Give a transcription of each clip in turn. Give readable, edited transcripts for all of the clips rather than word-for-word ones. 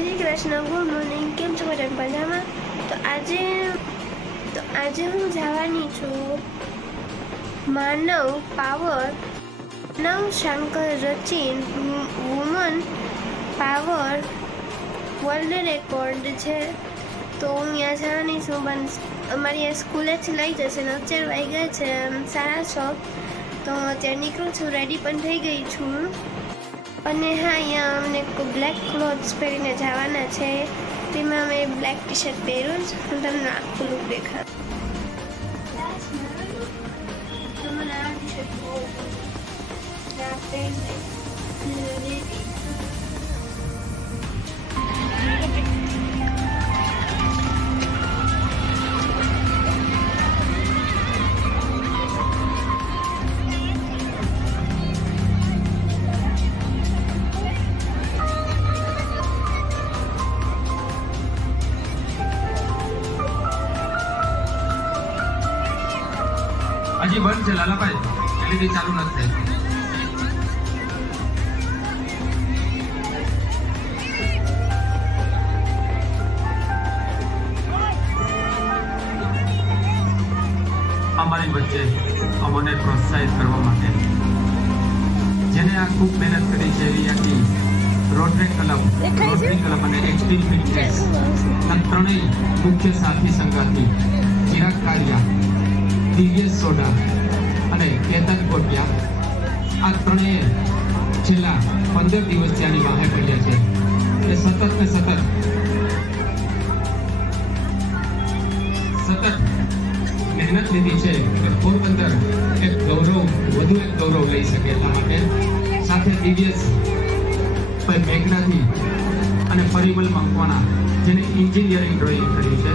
Shri Krishna. Good morning. કેમ છો બધા મજામાં? તો આજે હું જવાની છું માનવ પાવર નવશંકર રચિન વુમન પાવર વર્લ્ડ રેકોર્ડ છે. તો હું ત્યાં જવાની છું, પણ અમારી આ સ્કૂલેથી લઈ જશે ને 11 વાગ્યા છે 6:30. તો અત્યારે નીકળું છું, રેડી પણ થઈ ગઈ છું. અને હા, અહીંયા અમને બ્લેક ક્લોથ્સ પહેરીને જવાના છે. તેમાં મેં બ્લેક ટી શર્ટ પહેર્યું છે. હું તમને આખું લુક દેખાડું. તમને આ ટી શર્ટ બહુ હજી બંધ છે લાલાભાઈ, એલઈડી ચાલુ નથી થઈ. અમારી વચ્ચે અમને પ્રોત્સાહિત કરવા માટે જેને આ ખૂબ મહેનત કરી છે એવી આખી રોટરી ક્લબ અને એક્સટ્રીમ ફિટનેસ આ ત્રણેય મુખ્ય સાથી સંગાથી ચિરાગ કારિયા, દિવ્યેશ સોઢા અને કેતન કોટિયા, આ ત્રણેય છેલ્લા 15 દિવસથી આની વાહે પડ્યા છે. એ સતત મહેનત લીધી છે કે પોરબંદર વધુ એક ગૌરવ લઈ શકે. એટલા માટે સાથે દિવ્યેશ ભાઈ મેઘનાથી અને પરિમલ મકવાણા, જેને એન્જિનિયરિંગ ડ્રોઈંગ કર્યું છે.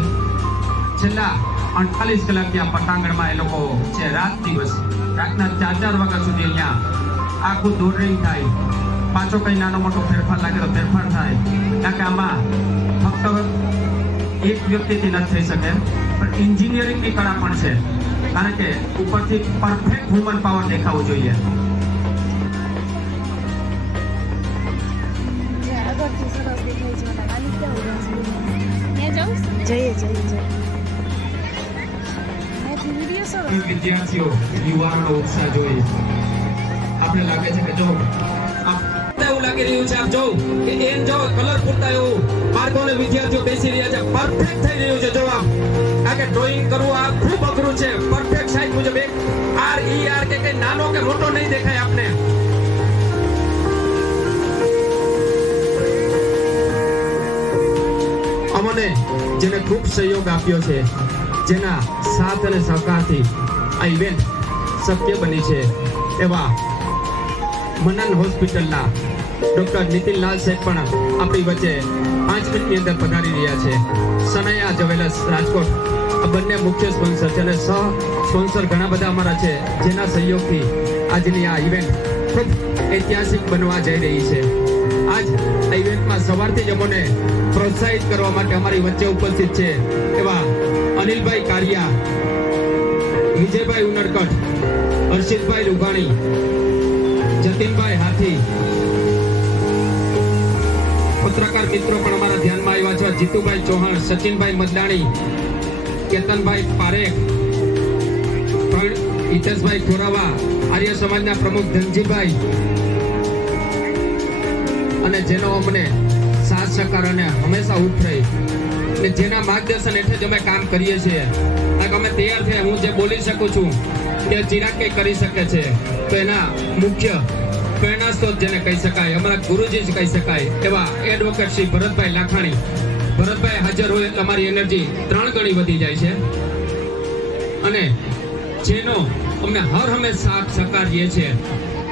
છેલ્લા 48 કલાકથી આ પટાંગણમાં એ લોકો છે, રાતના 4 વાગ્યા સુધી અહીંયા આખું દોડરિંગ થાય. પાછો કંઈ નાનો મોટો ફેરફાર લાગે તો ફેરફાર થાય, કારણ કે આમાં ફક્ત એક વ્યક્તિથી નથી થઈ શકે, પણ એન્જિનિયરિંગની કળા પણ છે. કારણ કે ઉપરથી પરફેક્ટ હ્યુમન પાવર દેખાવું જોઈએ. વિદ્યાર્થીઓ યુવાનો ઉત્સાહ જોઈ આપણે લાગે છે કે જો એવું લાગી રહ્યું છે, આપ જો કે એમ જો કલર પૂરતા એવું બાળકો અને વિદ્યાર્થીઓ બેસી રહ્યા છે, પરફેક્ટ થઈ રહ્યું છે. જો આમ આ કે ડ્રોઈંગ કરવું આ ખૂબ અઘરું છે. પરફેક્ટ સાઈઝ મુજબ એક આર કે કઈ નાનો કે મોટો નહીં દેખાય આપને. અમને જેને ખૂબ સહયોગ આપ્યો છે, જેના સાથ અને સહકારથી આ ઇવેન્ટ શક્ય બની છે, એવા મનન હોસ્પિટલના ડોક્ટર નીતિનલાલ સાહેબ પણ આપણી વચ્ચે 5 મિનિટની અંદર પધારી રહ્યા છે. સનૈયા જ્વેલર્સ રાજકોટ આ બંને મુખ્ય સ્પોન્સર છે અને સહ સ્પોન્સર ઘણા બધા અમારા છે, જેના સહયોગથી આજની આ ઇવેન્ટ ખૂબ ઐતિહાસિક બનવા જઈ રહી છે. આજ આ ઇવેન્ટમાં સવારથી જ અમને પ્રોત્સાહિત કરવા માટે અમારી વચ્ચે ઉપસ્થિત છે એવા અનિલભાઈ કારિયા, વિજયભાઈ ઉનડકટ, હર્ષિતભાઈ રૂઘાણી, જતીનભાઈ હાથી, પત્રકાર મિત્રો પણ અમારા ધ્યાનમાં આવ્યા છે. જીતુભાઈ ચૌહાણ, સચિનભાઈ મદલાણી, કેતનભાઈ પારેખ, હિતેશભાઈ ખોરાવા, આર્ય સમાજના પ્રમુખ ધનજીભાઈ, અને જેનો અમને સાથ સહકાર અને હંમેશા ઉઠ રહી અને જેના માર્ગદર્શન હેઠળ અમે કામ કરીએ છીએ. અમે તૈયાર થયા, હું જે બોલી શકું છું કે ચિરાગ કંઈ કરી શકે છે, તો એના મુખ્ય પ્રેરણા સ્ત્રોત જેને કહી શકાય, અમારા ગુરુજી જ કહી શકાય એવા એડવોકેટ શ્રી ભરતભાઈ લાખાણી. ભરતભાઈ હાજર હોય એટલે અમારી એનર્જી 3 ગણી વધી જાય છે. અને જેનો અમને હર હંમેશ સાથ સહકાર રહે છે.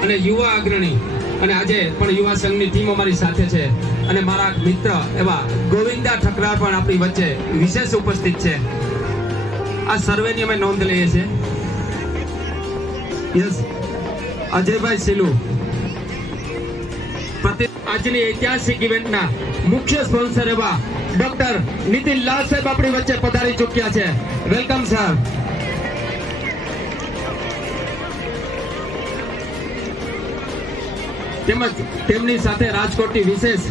અને યુવા અગ્રણી અને આજે પણ યુવા સંઘની ટીમ અમારી સાથે છે. અને મારા મિત્ર એવા ગોવિંદા ઠકરાર પણ આપણી વચ્ચે વિશેષ ઉપસ્થિત છે. આ સર્વેની અમે નોંધ લઈએ છીએ. યસ, અજયભાઈ સિલુ આજની ઐતિહાસિક ઇવેન્ટના મુખ્ય સ્પોન્સર એવા ડોક્ટર નીતિનલાલ સાહેબ આપણી વચ્ચે પધારી ચૂક્યા છે. Welcome sir. તેમજ તેમની સાથે રાજકોટથી વિશેષ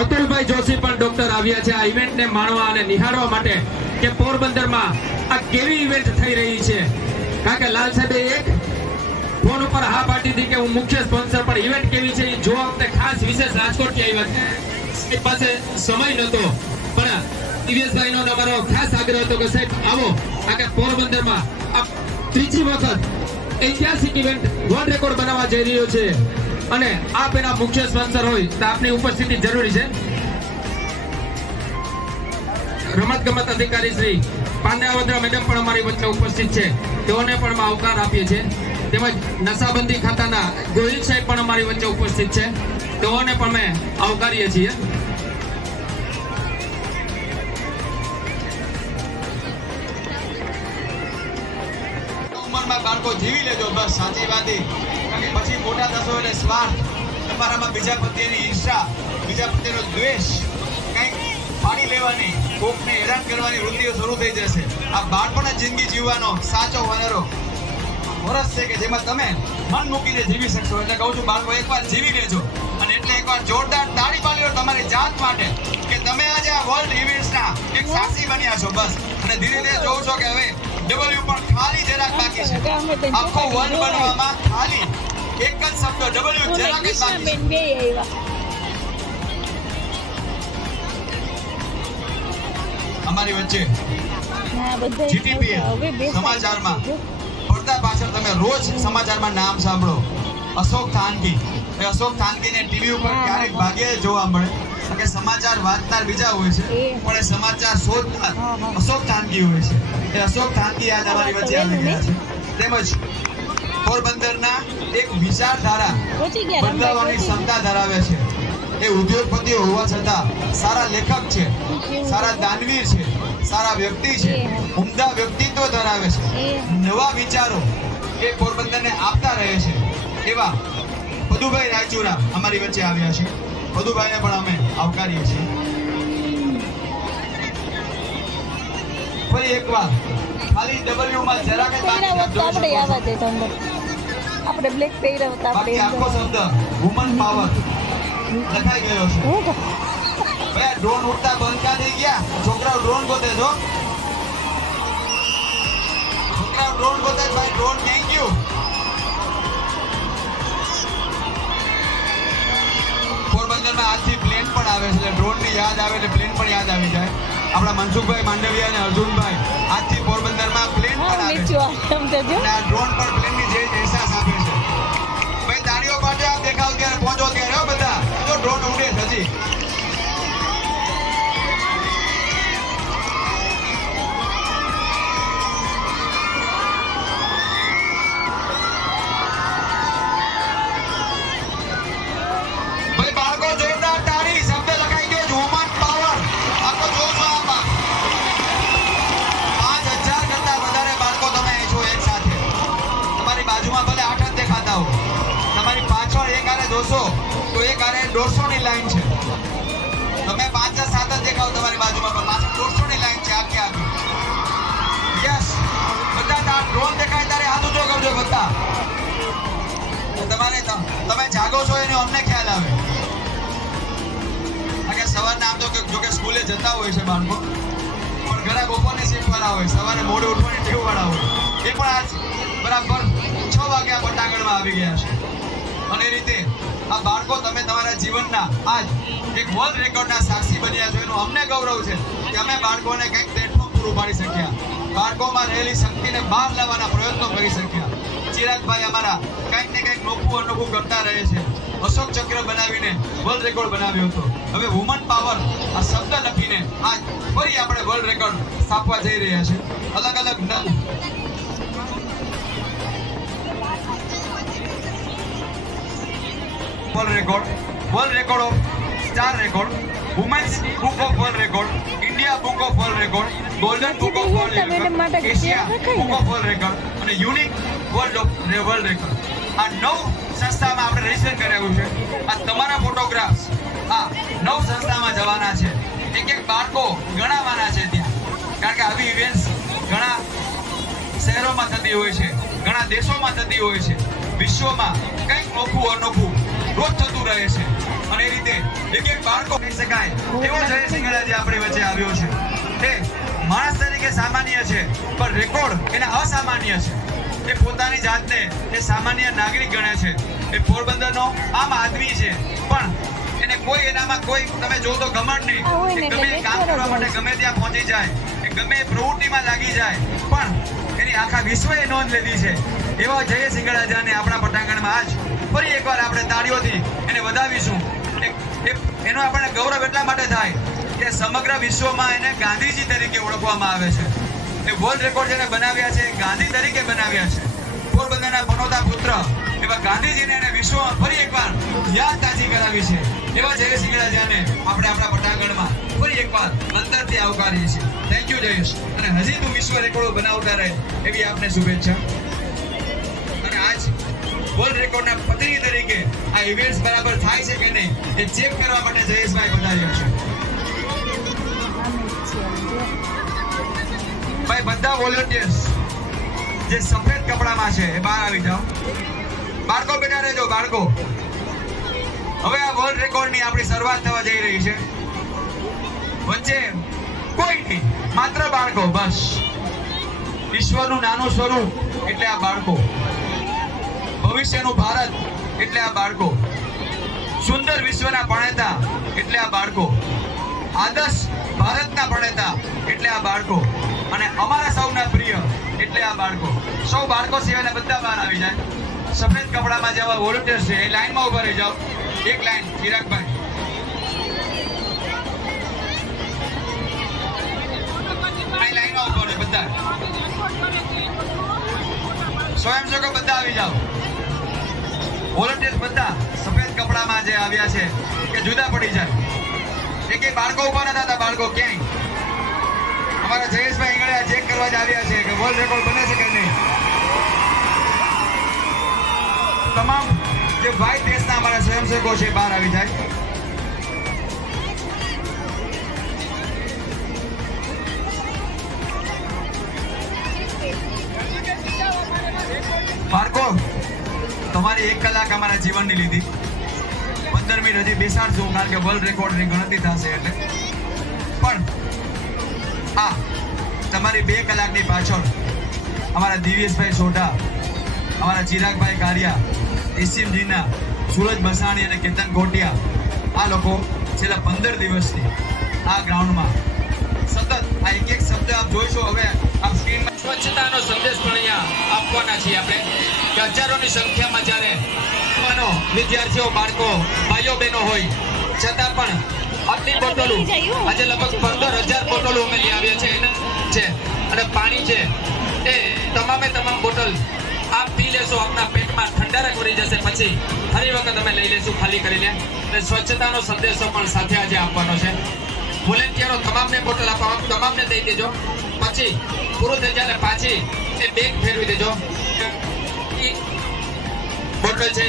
અતુલભાઈ જોશી પણ ડોક્ટર આવ્યા છે આ ઇવેન્ટને માણવા અને નિહાળવા માટે કે પોરબંદરમાં આ કેવી ઇવેન્ટ થઈ રહી છે. કારણ કે લાલ સાહેબે એક ફોન ઉપર હા પાડી હતી કે હું મુખ્ય સ્પોન્સર પણ ઇવેન્ટ કેવી છે એ જોવા વખતે ખાસ વિશેષ રાજકોટથી આવ્યા છે. પાસે સમય નહોતો પણ દિવ્યેશભાઈનો અમારો ખાસ આગ્રહ હતો કે સાહેબ આવો કારણ કે પોરબંદરમાં આ ત્રીજી વખત ઐતિહાસિક ઇવેન્ટ વર્લ્ડ રેકોર્ડ બનાવવા જઈ રહ્યો છે અને આપ એના મુખ્ય સ્પોન્સર હોય તો આપની ઉપસ્થિતિ જરૂરી છે. રમત ગમત અધિકારી શ્રી પાંડ્યાવદ્રા મેડમ પણ અમારી વચ્ચે ઉપસ્થિત છે, તેઓને પણ અમે આવકાર આપીએ છીએ. તેમજ નશાબંધી ખાતાના ગોહિલ સાહેબ પણ અમારી વચ્ચે ઉપસ્થિત છે, તેઓને પણ અમે આવકારીએ છીએ. ઉંમરમાં બાળકો જીવી લેજો બસ સાચી વાત એ. પછી મોટા થશો એટલે સ્વાર્થ, તમારામાં બીજા પ્રત્યેની ઈર્ષા, બીજા પ્રત્યેનો દ્વેષ, કંઈક પાડી લેવાની, કોકને હેરાન કરવાની વૃત્તિઓ શરૂ થઈ જશે. આ બાળપણની જિંદગી જીવવાનો સાચો વાનરો વરસ છે કે જેમાં તમે મન મૂકીને જીવી શકશો. એટલે કહું છું બાળકો એકવાર જીવી લેજો અને એટલે એકવાર જોરદાર તાળી પાડી લો તમારી જાત માટે કે તમે આજે આ વર્લ્ડ ઇવેન્ટ્સના એક સાક્ષી બન્યા છો. બસ અને ધીરે ધીરે જોઉં છો કે હવે ડબલ્યુ પણ ખાલી જરાક બાકી છે. આખો વર્લ્ડ બનવામાં ખાલી એક જ શબ્દ ડબલ્યુ જરાક જ બાકી છે. અમારી વચ્ચે જીટીપીએલ સમાચારમાં પડદા પાછળ તમે રોજ સમાચારમાં નામ સાંભળો અશોક થાનકી. એ અશોક થાનકીને ટીવી ઉપર ક્યારેક ભાગ્યે જોવા મળે કે સમાચાર વાંચનાર બીજા હોય છે પણ એ સમાચાર શોધનાર અશોક થાનકી હોય છે. એ અશોક થાનકી આજ અમારી વચ્ચે આવી ગયા છે. તેમજ પોરબંદરના એક વિચારધારા બદલાવવાની ક્ષમતા ધરાવે છે. એ ઉદ્યોગપતિઓ હોવા છતાં સારા લેખક છે, સારા દાનવીર છે, સારા વ્યક્તિ છે, ઉમદા વ્યક્તિત્વ ધરાવે છે, નવા વિચારો એ પોરબંદરને આપતા રહે છે. એવા પદુભાઈ રાયચુરા અમારી વચ્ચે આવ્યા છે. પદુભાઈને પણ અમે આવકારીએ છીએ. ફરી એકવાર ખાલી ડબલ્યુમાં જરાક જ બાકી આપણે બ્લેક પહેરાવતા બાકી આખો શબ્દ વુમન પાવર લખાઈ ગયો છે. ભાઈ ડ્રોન ઉડતા બંધ ક્યાં થઈ ગયા? છોકરાઓ ડ્રોન ગોતે છો, છોકરાઓ ડ્રોન ગોતે છે. ભાઈ ડ્રોન ક્યાં ગયું? પોરબંદરમાં આજથી પ્લેન પણ આવે છે એટલે ડ્રોન ની યાદ આવે એટલે પ્લેન પણ યાદ આવી જાય. આપણા મનસુખભાઈ માંડવિયા અને અર્જુનભાઈ આજથી પોરબંદરમાં પ્લેન પણ આવે છે અને આ ડ્રોન પણ પ્લેનની જે અહેસાસ આપે છે. ભાઈ તાળીઓ પાડજો, આપ દેખાવ ત્યારે પહોંચો ત્યારે હો બધા. જો ડ્રોન ઉડે છે હજી. ભાઈ બાળકો જોરદાર તાળી, શબ્દ લખાઈ ગયો છે વુમન પાવર. આખો જોશો આમાં 5000 કરતા વધારે બાળકો તમે અહીં છો એક સાથે. તમારી બાજુમાં ભલે 8 જ દેખાતા હો, તમારી પાછળ એક આરે જોશો તો એક આરે 150 ની લાઈન છે. તમે 5 7 જ દેખાવ તમારી બાજુમાં પણ પાછળ 150 ની લાઈન છે આખી આખી. યસ બધા આ ડ્રોન દેખાય ત્યારે હાથ ઊંચો કરજો બધા. તમારે તમે જાગો છો એનો અમને ખ્યાલ આવે. કારણ સવારના આમ તો જો કે સ્કૂલે જતા હોય છે બાળકો પણ ઘણા બપોરની શિફ્ટ વાળા હોય, સવારે મોડે ઉઠવાની ટેવ વાળા હોય, એ પણ આજ બરાબર 6 વાગ્યા પટાંગણમાં આવી ગયા છે. અને એ રીતે આ બાળકો તમે તમારા જીવનના આજ એક વર્લ્ડ રેકોર્ડના સાક્ષી બન્યા છો. એનું અમને ગૌરવ છે કે અમે બાળકોને કંઈક પ્લેટફોર્મ પૂરું પાડી શક્યા, બાળકોમાં રહેલી શક્તિને બહાર લાવવાના પ્રયત્નો કરી શક્યા. ચિરાગભાઈ અમારા કંઈક ને કંઈક નોખું અનોખું કરતા રહે છે. અશોક ચક્ર બનાવીને વર્લ્ડ રેકોર્ડ બનાવ્યો હતો. હવે વુમન પાવર આ શબ્દ લખીને આજ ફરી આપણે વર્લ્ડ રેકોર્ડ સ્થાપવા જઈ રહ્યા છે. અલગ અલગ world record of star record, women's book of world record, India book of world record, golden book of world record, Asia book of world record અને unique world of world record. આ 9 સંસ્થામાં આપણે રજીસ્ટર કરાવ્યું છે. આ તમારા photographs આ 9 સંસ્થામાં જવાના છે. એક એક બાળકો ગણાવવાના છે ત્યાં. કારણ કે આવી ઇવેન્ટ્સ ઘણા શહેરોમાં થતી હોય છે, ઘણા દેશોમાં થતી હોય છે. વિશ્વમાં કંઈક નોખું અનોખું રોજ થતું રહે છે અને એ રીતે એક બાળકો કહી શકાય એવો જય સિંગડા જે આપણી વચ્ચે આવ્યો છે. એ માણસ તરીકે સામાન્ય છે પણ રેકોર્ડ એના અસામાન્ય છે. એ પોતાની જાતને એ સામાન્ય નાગરિક ગણે છે. એ પોરબંદરનો આમ આદમી છે પણ એને કોઈ એનામાં કોઈ તમે જો તો ઘમંડ નહીં. એ ગમે એ કામ કરવા માટે ગમે ત્યાં પહોંચી જાય, એ ગમે એ પ્રવૃત્તિમાં લાગી જાય, પણ એની આખા વિશ્વએ નોંધ લીધી છે. એવા જય સિંગડાજાને આપણા પટાંગણમાં આજ ફરી એકવાર આપણે તાળીઓથી એને વધાવીશું. એનો આપણને ગૌરવ એટલા માટે થાય કે સમગ્ર વિશ્વમાં એને ગાંધીજી તરીકે ઓળખવામાં આવે છે. એ વર્લ્ડ રેકોર્ડ જેને બનાવ્યા છે ગાંધી તરીકે બનાવ્યા છે. પોરબંદરના પનોતા પુત્ર એવા ગાંધીજીને એને વિશ્વમાં ફરી એકવાર યાદ તાજી કરાવી છે. એવા જય સિંગડાજાને આપણે આપણા પટાંગણમાં ફરી એકવાર અંતરથી આવકારીએ છીએ. થેન્ક યુ જયેશ, અને હજી તું વિશ્વ રેકોર્ડો બનાવતા રહે એવી આપને શુભેચ્છા. અને આજ વર્લ્ડ રેકોર્ડના પત્ની તરીકે આ ઇવેન્ટ્સ બરાબર થાય છે કે નહીં એ ચેક કરવા માટે જયેશભાઈ પધાર્યા છે. ભાઈ બધા વોલન્ટિયર્સ જે સફેદ કપડામાં છે એ બહાર આવી જાઓ. બાળકો બેઠા રહેજો બાળકો. હવે આ વર્લ્ડ રેકોર્ડની આપણી શરૂઆત થવા જઈ રહી છે. વચ્ચે કોઈ નહીં, માત્ર બાળકો બસ. ઈશ્વરનું નાનું સ્વરૂપ એટલે આ બાળકો. ભવિષ્યનું ભારત એટલે આ બાળકો. સુંદર વિશ્વના પ્રણેતા એટલે આ બાળકો. આદર્શ ભારતના પ્રણેતા એટલે આ બાળકો. અને અમારા સૌના પ્રિય એટલે આ બાળકો. સૌ બાળકો સિવાયના બધા બહાર આવી જાય. સફેદ કપડામાં જેવા વોલન્ટિયર્સ છે એ લાઈનમાં ઉભા રહી જાઓ. એક લાઈન ચિરાગભાઈ. આ લાઈનમાં ઉભા રહે બધા. સ્વયંસેવકો બધા આવી જાઓ. વોલન્ટિયર્સ બધા સફેદ કપડામાં જે આવ્યા છે કે જુદા પડી જાય. એક બાળકો ઉભા નતા હતા. બાળકો ક્યાંય અમારા જયેશભાઈ ઇંગળિયા ચેક કરવા જ આવ્યા છે કે વર્લ્ડ રેકોર્ડ બને છે કે નહીં. તમામ જે વ્હાઈટ દેશના અમારા સ્વયંસેવકો છે બહાર આવી જાય. બાળકો તમારી 1 કલાક અમારા જીવનની લીધી. 15 મિનિટ હજી બેસાડશું કારણ કે વર્લ્ડ રેકોર્ડની ગણતરી થશે એટલે. પણ આ તમારી 2 કલાકની પાછળ અમારા દિવ્યેશભાઈ સોઢા, અમારા ચિરાગભાઈ કારિયા, એસીમજીના સુરજ બસાણી અને કેતન કોટિયા, આ લોકો છેલ્લા 15 દિવસથી આ ગ્રાઉન્ડમાં સતત આ એક શબ્દ આપ જોઈશો. હવે આપ સ્ક્રીનમાં સ્વચ્છતાનો સંદેશ પણ અહીંયા આપવાના છીએ આપણે કે હજારોની સંખ્યામાં જ્યારે વિદ્યાર્થીઓ, બાળકો, ભાઈઓ બહેનો હોય છતાં પણ આટલી બોટલો આજે લગભગ 15,000 બોટલો અમે લઈ આવ્યા છે અને પાણી છે એ તમામે તમામ બોટલ આપ પી લેશો, આપના પેટમાં ઠંડારક વળી જશે. પછી ફરી વખત અમે લઈ લેશું ખાલી કરીને. અને સ્વચ્છતાનો સંદેશો પણ સાથે આજે આપવાનો છે. વોલેન્ટિયરો તમામને બોટલ આપો, તમામને દઈ દેજો. પછી પૂરું થઈ જાય પાછી એ બેગ ફેરવી દેજો. બોટલ છે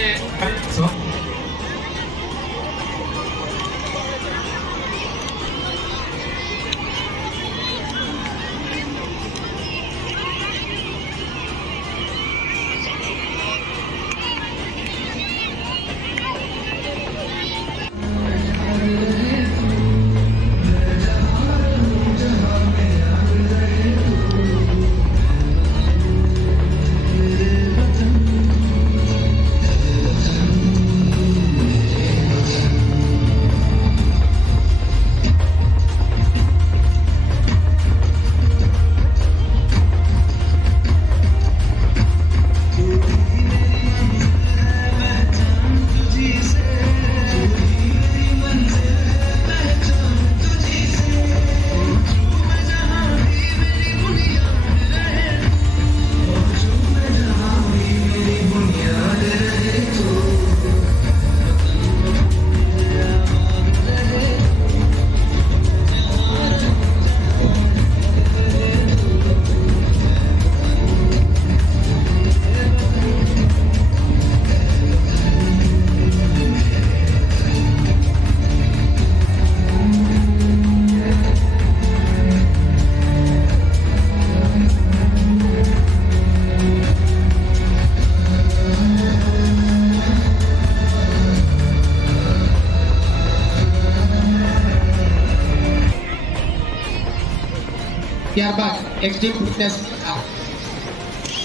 ત્યારબાદ એક્સ્ટ્રીમ ફિટનેસ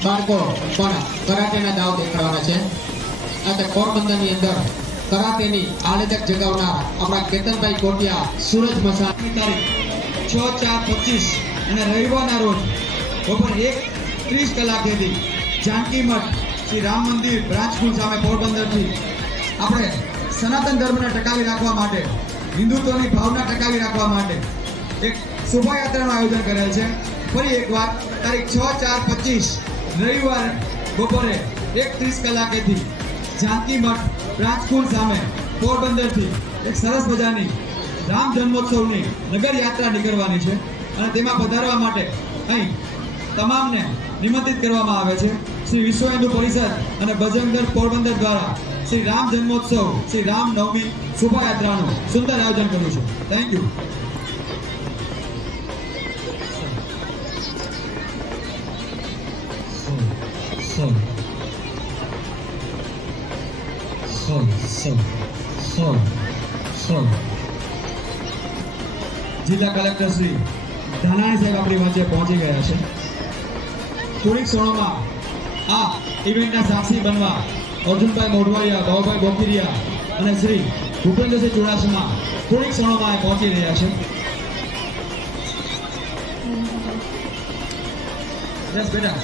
બાળકો પણ કરાટેના દાવ દેખાડવાના છે. અને પોરબંદરની અંદર કરાટેની આલેદક જગાવનાર આપણા કેતનભાઈ કોટિયા સૂરજ મસાની તારીખ 6/4/25 અને રવિવારના રોજ બપોર 1:30 કલાકેથી જાનકી મઠ શ્રી રામ મંદિર બ્રાન્ચ સ્કૂલ સામે પોરબંદરથી આપણે સનાતન ધર્મને ટકાવી રાખવા માટે, હિન્દુત્વની ભાવના ટકાવી રાખવા માટે એક શોભાયાત્રાનું આયોજન કરેલ છે. ફરી એકવાર તારીખ 6/4/25 રવિવાર બપોરે 1:30 કલાકેથી જાનકી મઠ બ્રાન્ચ સ્કૂલ સામે પોરબંદરથી એક સરસ મજાની રામ જન્મોત્સવની નગર યાત્રા નીકળવાની છે અને તેમાં પધારવા માટે અહીં તમામને નિમંત્રિત કરવામાં આવે છે. શ્રી વિશ્વ હિન્દુ પરિષદ અને બજરંગ દળ પોરબંદર દ્વારા શ્રી રામ જન્મોત્સવ, શ્રી રામ નવમી શોભાયાત્રાનું સુંદર આયોજન કર્યું છે. Thank you. જિલ્લા કલેક્ટર શ્રી ધાનાણી સાહેબ આપણી વચ્ચે પહોંચી ગયા છે. થોડીક ક્ષણોમાં આ ઇવેન્ટના સાક્ષી બનવા અર્જુનભાઈ મોઢવાડિયા, બાબુભાઈ બોકીરિયા અને શ્રી ભૂપેન્દ્રસિંહ ચુડાસમા થોડીક ક્ષણોમાં અહીં પહોંચી રહ્યા છે. યસ બેટા.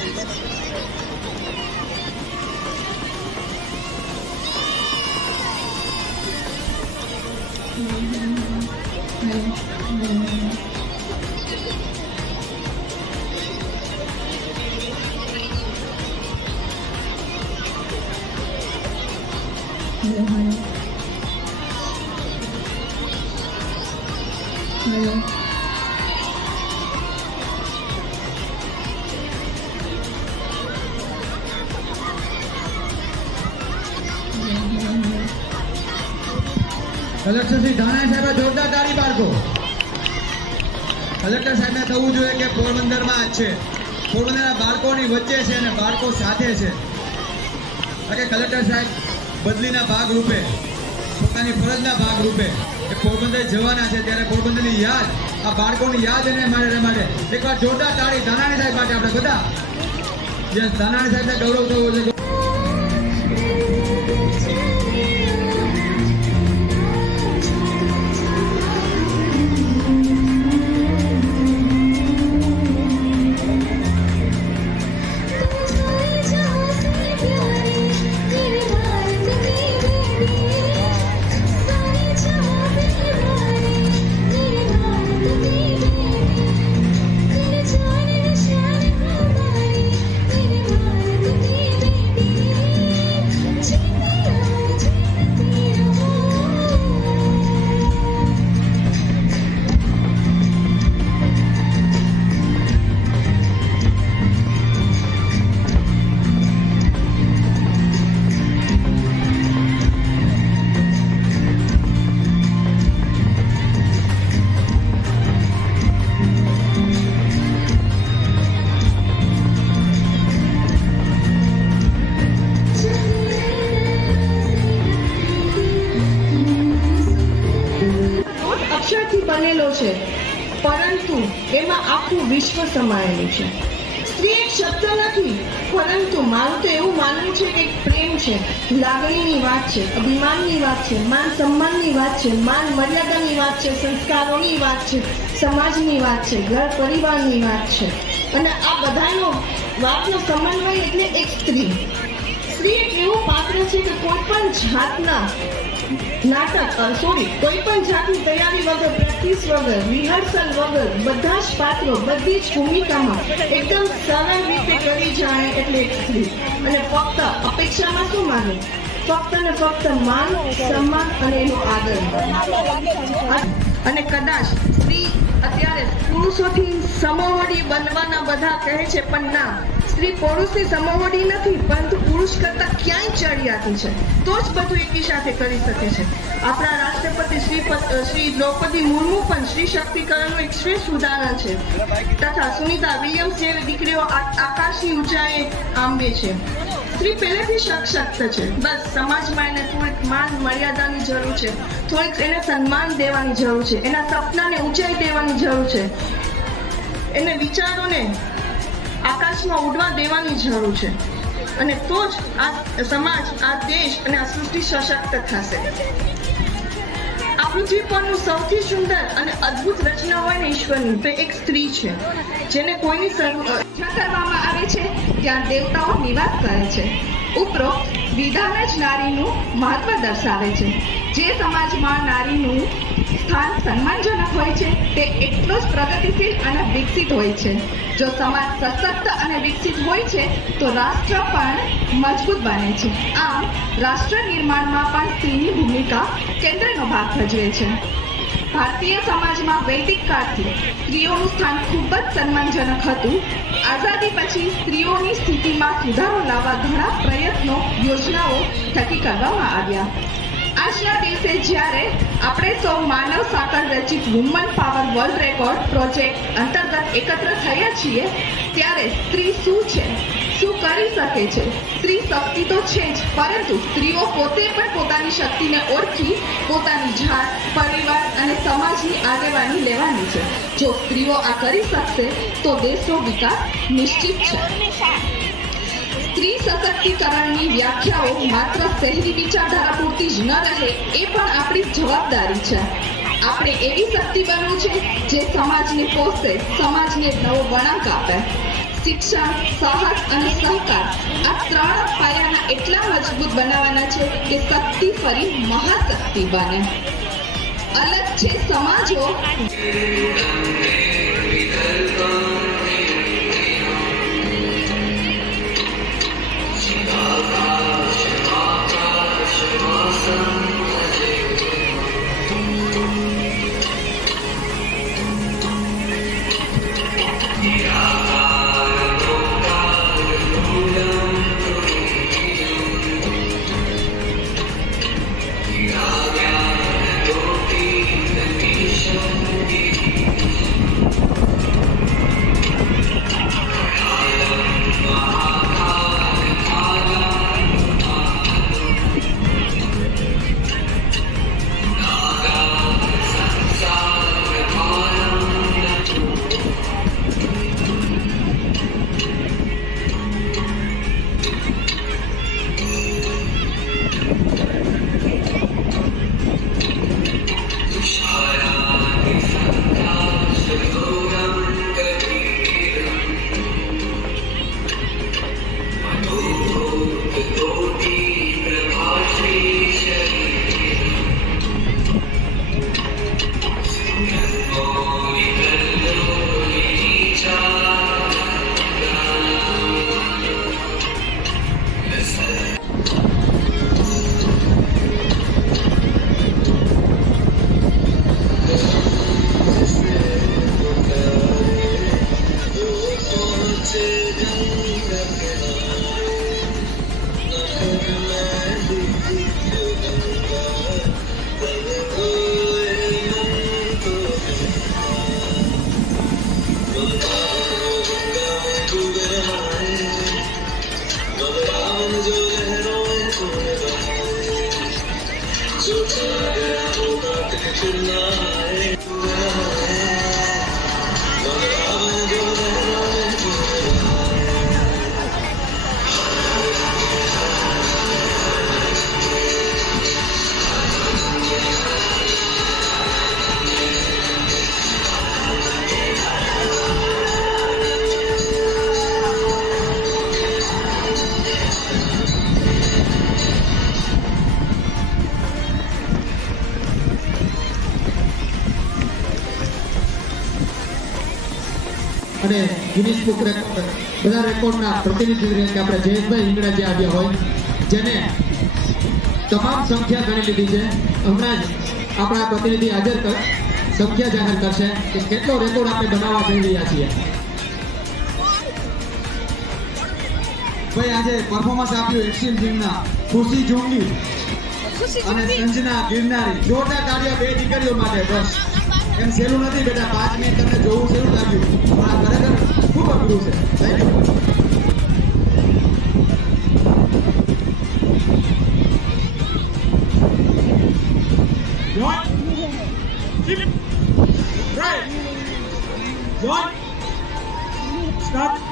કલેક્ટર શ્રી ધાનાણી સાહેબે જોરદાર તાળી પાડો. કલેક્ટર સાહેબને થવું જોઈએ કે પોરબંદરમાં જ છે, પોરબંદરના બાળકોની વચ્ચે છે અને બાળકો સાથે છે. કે કલેક્ટર સાહેબ બદલીના ભાગ રૂપે, પોતાની ફરજના ભાગ રૂપે એ પોરબંદર જવાના છે, ત્યારે પોરબંદરની યાદ, આ બાળકોની યાદ એને માટે એકવાર જોરદાર તાળી ધાનાણી સાહેબ માટે આપણે બધા. જે ધાનાણી સાહેબને ગૌરવ થવો છે. બનેલો છે, પરંતુ એમાં આખું વિશ્વ સમાયેલું છે. સ્ત્રી એક શબ્દ નથી, પરંતુ મારું તો એવું માનવું છે કે પ્રેમ છે, લાગણીની વાત છે, અભિમાનની વાત છે, માન સન્માનની વાત છે, માન મર્યાદાની વાત છે, સંસ્કારોની વાત છે, સમાજની વાત છે, ઘર પરિવારની વાત છે. અને આ બધાનો વાતનો સમન્વય એટલે એક સ્ત્રી. સ્ત્રી એક એવું પાત્ર છે કે કોઈ પણ જાતના કોઈ પણ જાતની તૈયારી વગર, પ્રેક્ટિસ વગર, રિહર્સલ વગર બધા જ પાત્રો, બધી જ ભૂમિકામાં એકદમ સરળ રીતે કરી જાણે એટલે એક સ્ત્રી. અને ફક્ત અપેક્ષામાં શું માને? ફક્ત ને ફક્ત માન, સન્માન અને એનો આદર. અને કદાચ સ્ત્રી અત્યારે પુરુષોથી સમોવડી બનવાના બધા કહે છે, પણ ના, સ્ત્રી પુરુષની સમોવડી નથી, પરંતુ પુરુષ કરતા ક્યાંય ચડિયાતી છે, તો જ બધું એકી સાથે કરી શકે છે. આપણા રાષ્ટ્રપતિ શ્રી દ્રૌપદી મુર્મુ પણ સ્ત્રી શક્તિકરણનું એક શ્રેષ્ઠ ઉદાહરણ છે. તથા સુનિતા વિલિયમ્સ જેવી દીકરીઓ આકાશની ઊંચાઈએ આંબે છે. સ્ત્રી પહેલેથી સશક્ત છે, બસ સમાજમાં એને થોડીક માન મર્યાદાની જરૂર છે, થોડીક એને સન્માન દેવાની જરૂર છે, એના સપનાને ઊંચાઈ દેવાની જરૂર છે. એને વિચારોને આકાશમાં ઉડવા દેવાની જરૂર છે, અને તો જ આ સમાજ, આ દેશ અને આ સૃષ્ટિ સશક્ત થશે. આ પૃથ્વી પરનું સૌથી સુંદર અને અદ્ભુત રચના હોય ને ઈશ્વરની, તો એક સ્ત્રી છે, જેને કોઈની જ્યાં કરવામાં આવે છે ત્યાં દેવતાઓ નિવાસ કરે છે. ઉપરોક્ત વિધાન જ નારીનું મહત્વ દર્શાવે છે. જે સમાજમાં નારીનું સ્થાન સન્માનજનક હોય છે તે એટલો જ પ્રગતિશીલ અને વિકસિત હોય છે. જો સમાજ સશક્ત અને વિકસિત હોય છે તો રાષ્ટ્ર પણ મજબૂત બને છે. આમ રાષ્ટ્ર નિર્માણમાં પણ સ્ત્રીની ભૂમિકા કેન્દ્રનો ભાગ ભજવે છે. ભારતીય સમાજમાં વૈદિક કાળથી સ્ત્રીઓનું સ્થાન ખૂબ જ સન્માનજનક હતું. આઝાદી પછી સ્ત્રીઓની સ્થિતિમાં સુધારો લાવવા ઘણા પ્રયત્નો, યોજનાઓ થકી કરવામાં આવ્યા. આજના દિવસે જ્યારે આપણે સૌ માનવ સાંકળ રચિત woman power world record project અંતર્ગત એકત્ર થયા છીએ, ત્યારે સ્ત્રી શું છે, શું કરી શકે છે? સ્ત્રી શક્તિ તો છે જ, પરંતુ સ્ત્રીઓ પોતે પણ પોતાની શક્તિને ઓળખી પોતાની જાત, પરિવાર અને સમાજની આગેવાની લેવાની છે. જો સ્ત્રીઓ આ કરી શકશે તો દેશનો વિકાસ નિશ્ચિત છે. સ્ત્રી સશક્તિકરણની વ્યાખ્યાઓ માત્ર શહેરી વિચારધારા પૂરતી જ ન રહે, એ પણ આપણી જવાબદારી છે. આપણે એવી શક્તિ બનવું છે જે સમાજને પોષે, સમાજને નવો વળાંક આપે. શિક્ષણ, સાહસ અને સહકાર, આ ત્રણ પાયાના એટલા મજબૂત બનાવવાના છે કે શક્તિ ફરી મહાશક્તિ બને. અલગ છે સમાજો અને ગિનિસ બુક રેકોર્ડ બધા રેકોર્ડના પ્રતિનિધિ તરીકે આપણે જયેશભાઈ હિંગળા જે આવ્યા હોય, જેને તમામ સંખ્યા ગણી લીધી છે. હમણાં જ આપણા પ્રતિનિધિ હાજર સંખ્યા જાહેર કરશે કે કેટલો રેકોર્ડ આપણે બનાવવા જઈ રહ્યા છીએ. ભાઈ આજે પરફોર્મન્સ આપ્યું એક્શન ફિલ્મના ખુશી જોંગી અને સંજના ગિરનારી. જોરદાર તાળીઓ બે દીકરીઓ માટે. બસ એમ સહેલું નથી બેટા, 5 મિનિટ તમને જોવું સહેલું લાગ્યું, પણ આ ખરેખર ખૂબ અઘરું છે. Thank you. One, right, one, start.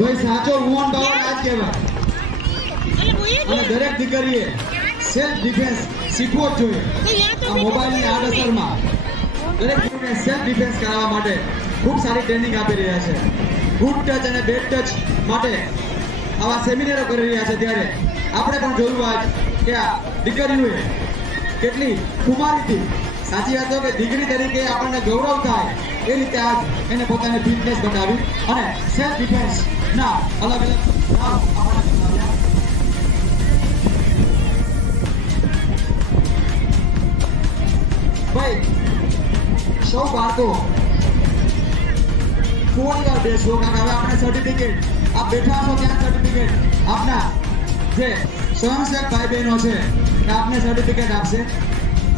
ભાઈ સાચો વુમન પાવર આ જ કહેવાય. અને દરેક દીકરીએ સેલ્ફ ડિફેન્સ શીખવો જ જોઈએ. આ મોબાઈલની આડઅસરમાં દરેક દીકરીને સેલ્ફ ડિફેન્સ કરાવવા માટે ખૂબ સારી ટ્રેનિંગ આપી રહ્યા છે. ગુડ ટચ અને બેડ ટચ માટે આવા સેમિનારો કરી રહ્યા છે, ત્યારે આપણે પણ જોયું આજ કે આ દીકરીઓએ કેટલી કુમારીથી, સાચી વાત તો કે દીકરી તરીકે આપણને ગૌરવ થાય એ રીતે આજ એને પોતાની ફિટનેસ બતાવી અને સેલ્ફ ડિફેન્સ ના અલગ અલગ નામ આપણને બતાવ્યા. ભાઈ સૌ બાળકો થોડી વાર બેસો, કારણ હવે આપણે સર્ટિફિકેટ આપ બેઠા છો ત્યાં સર્ટિફિકેટ આપના જે સ્વયંસેવક ભાઈ બહેનો છે એ આપને સર્ટિફિકેટ આપશે.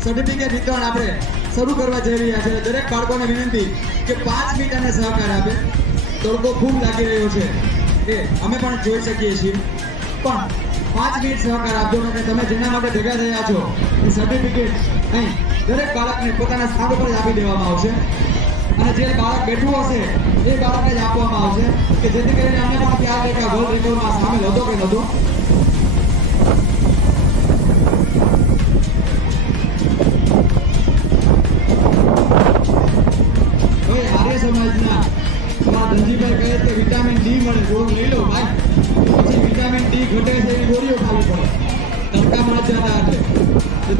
સર્ટિફિકેટ વિતરણ આપણે શરૂ કરવા જઈ રહ્યા છે. દરેક બાળકોને વિનંતી કે 5 મિનિટ અને સહકાર આપે. તડકો ખૂબ લાગી રહ્યો છે એ અમે પણ જોઈ શકીએ છીએ, પણ 5 મિનિટ સહકાર આપજો. અને તમે જેના માટે ભેગા થયા છો એ સર્ટિફિકેટ અહીં દરેક બાળકને પોતાના સ્થાન પર જ આપી દેવામાં આવશે, અને જે બાળક બેઠું હશે એ બાળકને જ આપવામાં આવશે, કે જેથી કરીને અમને પણ ખ્યાલ રહે કે વર્લ્ડ રેકોર્ડમાં સામેલ હતો કે નહોતો. હવે આર્ય સમાજના ધનજીભાઈ કહે કે વિટામિન ડી મળે, રોજ લઈ લો ભાઈ, પછી વિટામિન ડી ઘટે છે એની ગોળીઓ ખાવી પડે તડકામાં જ જતા એટલે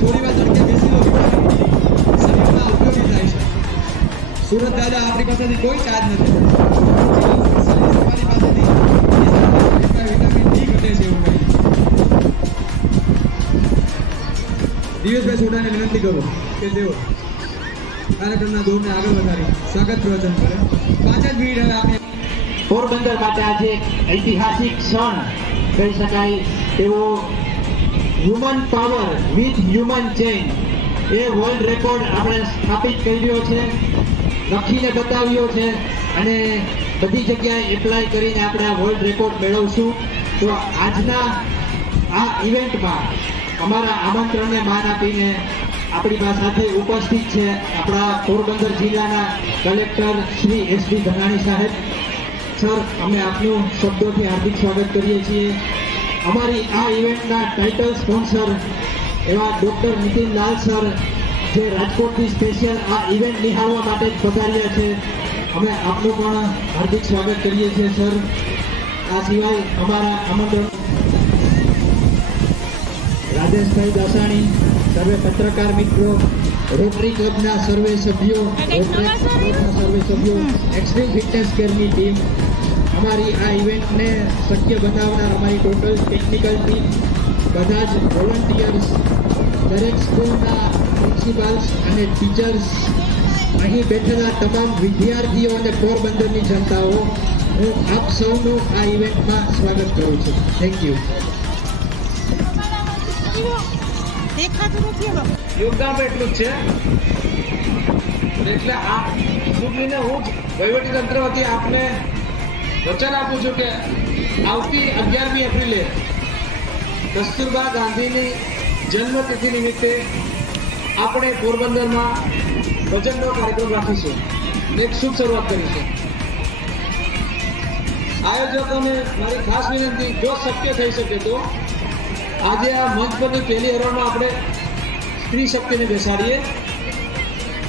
થોડી વાર તડકે બેસી લો, વિટામિન ડી શરીરમાં ઉપયોગી થાય છે. સુરત દાદા આપણી પાસેથી કોઈ ચાર્જ નથી, તમારી પાસેથી વિટામિન ડી ઘટે છે એવું કહી. દિવેશભાઈ સોઢાને વિનંતી કરું કે તેઓ કાર્યક્રમના દોરને આગળ વધારી સ્વાગત પ્રવચન કરે. 5 જ મિનિટ હવે આપણે પોરબંદર માટે આજે એક ઐતિહાસિક ક્ષણ કહી શકાય એવો human power with human chain A world record આપણે સ્થાપિત કર્યો છે, લખીને બતાવ્યો છે, અને બધી જગ્યાએ એપ્લાય કરીને આપણે આ વર્લ્ડ રેકોર્ડ મેળવશું. તો આજના આ ઇવેન્ટમાં અમારા આમંત્રણને માન આપીને આપણી સાથે ઉપસ્થિત છે આપણા પોરબંદર જિલ્લાના કલેક્ટર શ્રી એસડી ધનાણી સાહેબ. સર, અમે આપનું શબ્દોથી હાર્દિક સ્વાગત કરીએ છીએ. અમારી આ ઇવેન્ટના ટાઇટલ સ્પોન્સર એવા ડૉક્ટર નીતિન લાલ સર, જે રાજકોટથી સ્પેશિયલ આ ઇવેન્ટ નિહાળવા માટે જ પધાર્યા છે. અમે આપનું પણ હાર્દિક સ્વાગત કરીએ છીએ સર. આ સિવાય અમારા આમંત્રણ રાજેશભાઈ દાસાણી, સર્વે પત્રકાર મિત્રો, રોટરી ક્લબના સર્વે સભ્યો, એક્સ્ટ્રીમ ફિટનેસ કેરની ટીમ, અમારી આ ઇવેન્ટને શક્ય બનાવનાર અમારી ટોટલ ટેકનિકલ ટીમ, બધા જ વોલન્ટિયર્સ, દરેક સ્કૂલના પ્રિન્સિપાલ્સ અને ટીચર્સ, અહીં બેઠેલા તમામ વિદ્યાર્થીઓ અને પોરબંદરની જનતાઓ, હું આપ સૌનું આ ઇવેન્ટમાં સ્વાગત કરું છું. Thank you. યોગદાન તો એટલું જ છે, એટલે આ સુધીને હું વહીવટી તંત્ર વતી આપને વચન આપું છું કે આવતી 11મી એપ્રિલે કસ્તુરબા ગાંધીની જન્મતિથિ નિમિત્તે આપણે પોરબંદરમાં ભજનનો કાર્યક્રમ રાખીશું, એક શુભ શરૂઆત કરીશું. આયોજકોને મારી ખાસ વિનંતી, જો શક્ય થઈ શકે તો આજે આ મંચ પરની પહેલી હરોળમાં આપણે સ્ત્રી શક્તિને બેસાડીએ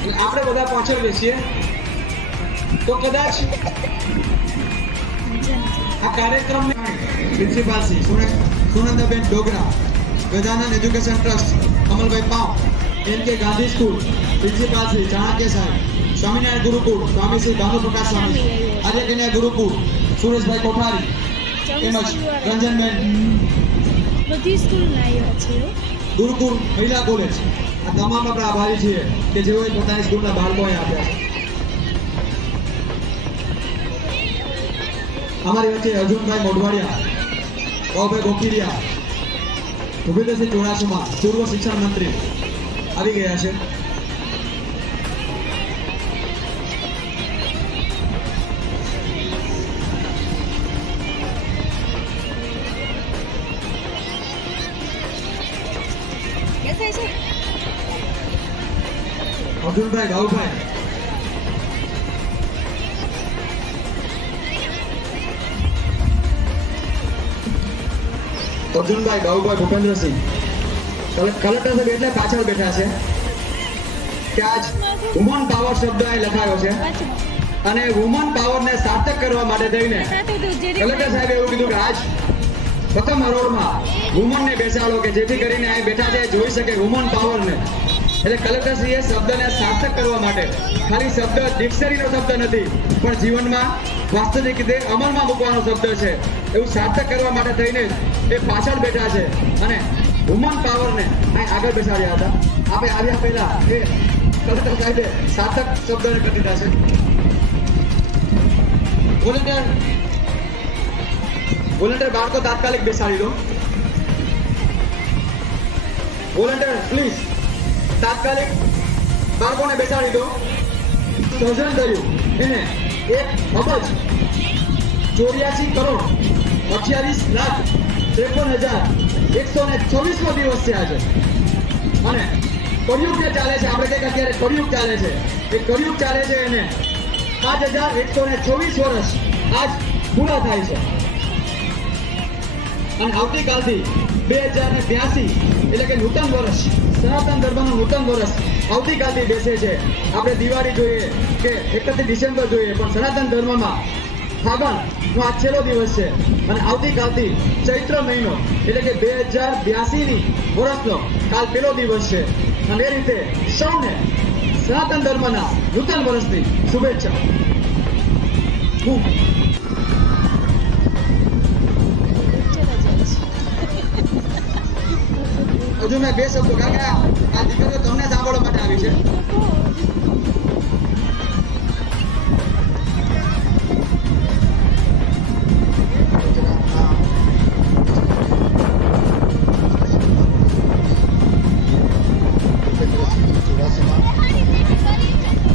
અને આપણે બધા પાછળ બેસીએ, તો કદાચ આ કાર્યક્રમને principal Shri Sunandaben Dogra, Gajanand education trust Amalbhai પાવ, NK Gandhi school principal Shri Chanakya સાહેબ, સ્વામિનારાયણ ગુરુકુળ સ્વામી શ્રી ભાનુપ્રકાશ સ્વામી, આર્ય કન્યા ગુરુકુળ સુરેશભાઈ કોઠારી, તેમજ રંજનબેન બધી સ્કૂલના આવ્યા છે. ગુરુકુળ મહિલા કોલેજ, આ તમામ આપણા આભારી છીએ કે જેઓએ પોતાની સ્કૂલના બાળકોએ આપ્યા છે. અમારી વચ્ચે અર્જુનભાઈ મોઢવાડિયા, ગૌભાઈ ગોખીરિયા, ભૂપેન્દ્રસિંહ ચુડાસમા, પૂર્વ શિક્ષણ મંત્રી આવી ગયા છે. અર્જુનભાઈ ગાઉભાઈ, ભૂપેન્દ્રસિંહ, કલેક્ટર સાહેબ એટલે પાછળ બેઠા છે કે આજ વુમન પાવર શબ્દ અહીં લખાયો છે. અને વુમન પાવરને સાર્થક કરવા માટે થઈને કલેક્ટર સાહેબે એવું કીધું કે આજ પ્રથમ હરોળમાં વુમનને બેસાડો કે જેથી કરીને અહીં બેઠા છે જોઈ શકે વુમન પાવરને. એટલે કલેક્ટરશ્રીએ શબ્દને સાર્થક કરવા માટે ખાલી શબ્દ ડિક્શનરીનો શબ્દ નથી પણ જીવનમાં વાસ્તવિક રીતે અમલમાં મૂકવાનો શબ્દ છે એવું સાર્થક કરવા માટે થઈને એ પાછળ બેઠા છે અને વુમન પાવરને અહીં આગળ બેસાડ્યા હતા. આપણે આવ્યા પહેલા એ કલેક્ટર સાહેબે સાર્થક શબ્દને કરી દીધા છે. વોલન્ટિયર બાળકો તાત્કાલિક બેસાડી દો. વોલન્ટિયર પ્લીઝ તાત્કાલિક બાળકોને બેસાડી દો. સર્જન કર્યું એને 1,84,58,124 દિવસ છે આજે. અને કળિયુગ જે ચાલે છે આપણે કંઈક અત્યારે કળિયુગ ચાલે છે એ કળિયુગ ચાલે છે એને 5,124 વર્ષ આજ પૂરા થાય છે. અને આવતીકાલથી 2082 એટલે કે નૂતન વર્ષ સનાતન ધર્મનું નૂતન વર્ષ આવતીકાલથી બેસે છે. આપણે દિવાળી જોઈએ કે 31 ડિસેમ્બર જોઈએ પણ સનાતન ધર્મમાં ફાગણનો આ છેલ્લો દિવસ છે અને આવતીકાલથી ચૈત્ર મહિનો એટલે કે 2082ની વર્ષનો કાલ પહેલો દિવસ છે. અને એ રીતે સૌને સનાતન ધર્મના નૂતન વર્ષની શુભેચ્છા. હજુ મેં 2 શબ્દો કારણ કે આ દીકરીઓ તમને સાંભળવા માટે આવી છે.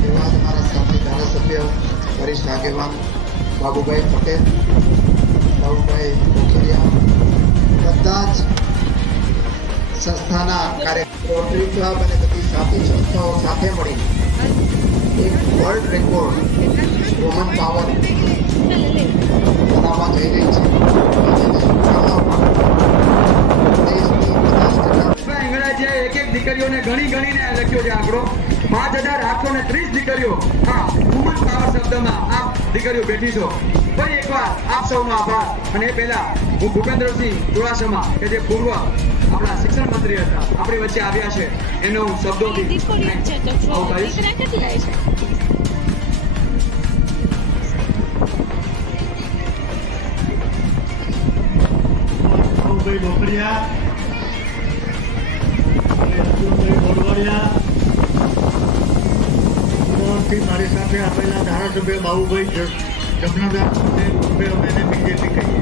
એવા અમારા સાથી ધારાસભ્ય વરિષ્ઠ આગેવાન બાબુભાઈ પટેલ, બાબુભાઈ બોખીરિયા, બધા જ સંસ્થાના કાર્ય રોટરી ક્લબ અને બધી સાથી સંસ્થાઓ સાથે મળી એક વર્લ્ડ રેકોર્ડ વુમન પાવર બનાવવા જઈ રહી છે. અંગડાજીએ એક દીકરીઓને ગણીને લખ્યો છે આંકડો 5,830 દીકરીઓ આ વુમન પાવર શબ્દમાં આપ દીકરીઓ બેઠી છો. ફરી એકવાર આપ સૌનો આભાર. અને એ પહેલા હું ભૂપેન્દ્રસિંહ ચુડાસમા કે જે પૂર્વ આપણા શિક્ષણ મંત્રી હતા આપણી વચ્ચે આવ્યા છે એનો હું શબ્દોથી આવકારીશ. બાબુભાઈ બોકરિયા અને અર્જુનભાઈ બોરવાડિયા, અમદાવાદથી મારી સાથે આવેલા ધારાસભ્ય બાબુભાઈ જમનાદાસ અમે એને બીજેપી કહીએ.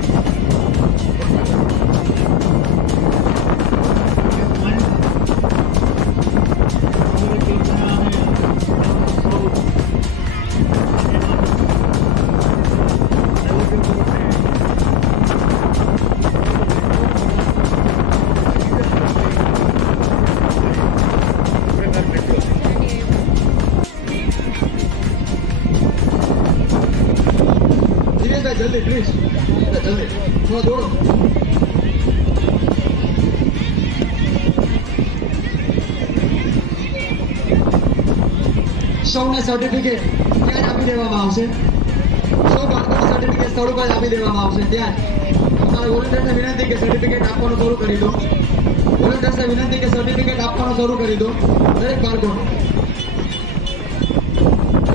જલ્દી પ્લીઝ જલ્દી થોડો દોડો. સૌને સર્ટિફિકેટ ત્યાં જ આપી દેવામાં આવશે. સૌ બાળકોને સર્ટિફિકેટ સ્થળ ઉપર આપી દેવામાં આવશે. ત્યાં તમારા વોલન્ટિયર્સને વિનંતી કે સર્ટિફિકેટ આપવાનું શરૂ કરી દો. વોલન્ટિયર્સને વિનંતી કે સર્ટિફિકેટ આપવાનું શરૂ કરી દો દરેક બાળકોને.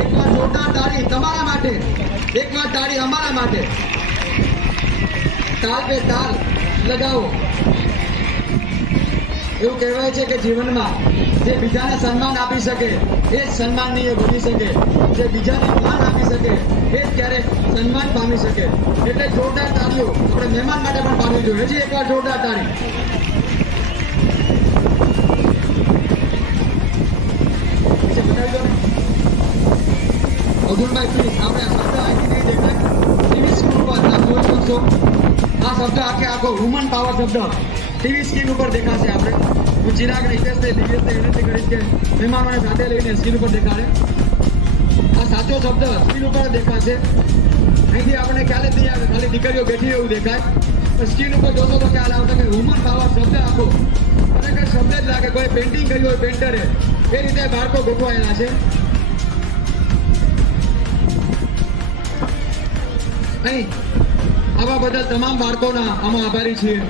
એકવાર જોરદાર તાળી તમારા માટે, એકવાર તાળી અમારા માટે. તાલ પે તાલ લગાવો. એવું કહેવાય છે કે જીવનમાં જે બીજાને સન્માન આપી શકે એ જ સન્માનનીય બની શકે. જે બીજાને માન આપી શકે એ જ ક્યારેક સન્માન પામી શકે. એટલે જોરદાર તાળીઓ આપણે મહેમાન માટે પણ પાડવી જોઈએ. હજી એકવાર જોરદાર તાળી. બતાવી દો ને અર્જુનભાઈ પ્લીઝ. આપણે આ શબ્દ અહીંથી નહીં દેખાય ટીવી સ્ક્રીન ઉપર આપ જોઈ શકશો. આ શબ્દ આખો વુમન પાવર શબ્દ ટીવી સ્ક્રીન ઉપર દેખાશે. આપણે હું ચિરાગ હિતેશને દિવ્યેશને વિનંતી કરીશ કે મહેમાનોને સાથે લઈને સ્ક્રીન ઉપર દેખાડે. આ સાચો શબ્દ સ્ક્રીન ઉપર દેખાશે. અહીંથી આપણને ખ્યાલ જ નહીં આવે, ખાલી દીકરીઓ બેઠી એવું દેખાય. સ્ક્રીન ઉપર જોશો તો ખ્યાલ આવશે કે વુમન પાવર શબ્દ આખો ખરેખર શબ્દ જ લાગે કોઈ પેઇન્ટિંગ કર્યું હોય પેન્ટરે એ રીતે બાળકો ગોઠવાયેલા છે. અહીં આવા બધા તમામ બાળકોના અમે આભારી છીએ.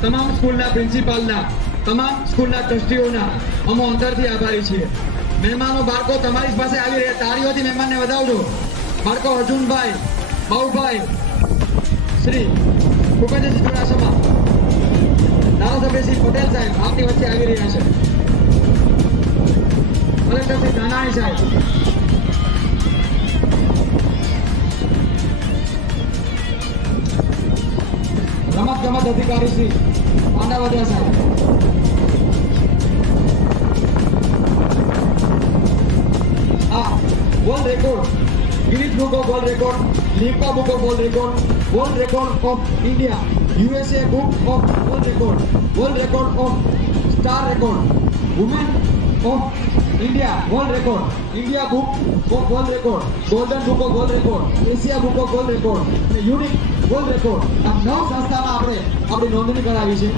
તમામ સ્કૂલના પ્રિન્સિપાલના, તમામ સ્કૂલના ટ્રસ્ટીઓના અમે અંતરથી આભારી છીએ. મહેમાનો બાળકો તમારી પાસે આવી રહ્યા, તાળીઓથી મહેમાનને વધાવજો. બાળકો અર્જુનભાઈ, બાઉભાઈ, શ્રી ભૂપેન્દ્રસિંહ ચુડાસમા, ધારાસભ્ય શ્રી પટેલ સાહેબ આપની વચ્ચે આવી રહ્યા છે. કલેક્ટર શ્રી ધાનાણી સાહેબ, રમત ગમત અધિકારી શ્રી પાંડાવદરા સાહેબ, આ world record, Guinness book of world record, Limca book of world record, world record of India, USA book of world record, world record of star record, women of India world record, India book of world record, golden book of world record, Asia book of world record અને unique world record. આ 9 સંસ્થામાં આપણે આપણી નોંધણી કરાવી છે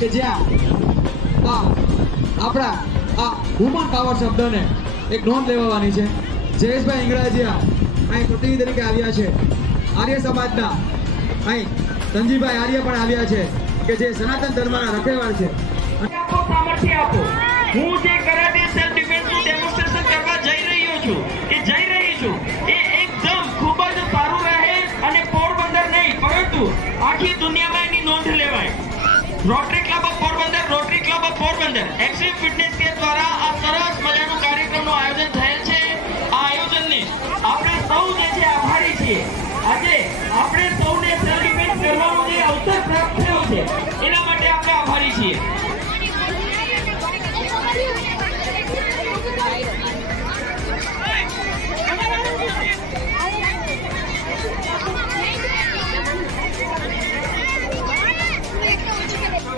કે જ્યાં આપણા આ વુમન પાવર શબ્દને એક નોંધ લેવાની છે. જયેશભાઈ ઇંગરાજીયા અહીં પ્રતિનિધિ તરીકે આવ્યા છે. આર્ય સમાજના અહીં સંજીભાઈ આર્ય પણ આવ્યા છે કે જે સનાતન ધર્મના રખેવાળ છે. સામર્થ્ય આપો. હું જે કરાટે સેલ્ફ ડિફેન્સનું ડેમોન્સ્ટ્રેશન કરવા જઈ રહી છું એ એકદમ ખૂબ જ સારું રહે અને પોરબંદર નહીં પરંતુ આખી દુનિયામાં એની નોંધ લેવાય. Rotary club of Porbandar extreme fitness care દ્વારા આ સરસ મજાનું કાર્યક્રમનું આયોજન થયેલ છે. આ આયોજનને આપણે સૌ જે છે આભારી છીએ. આજે આપણે સૌને સેલ્ફ ડિફેન્સ કરવાનો જે અવસર પ્રાપ્ત થયો છે એના માટે આપણે આભારી છીએ.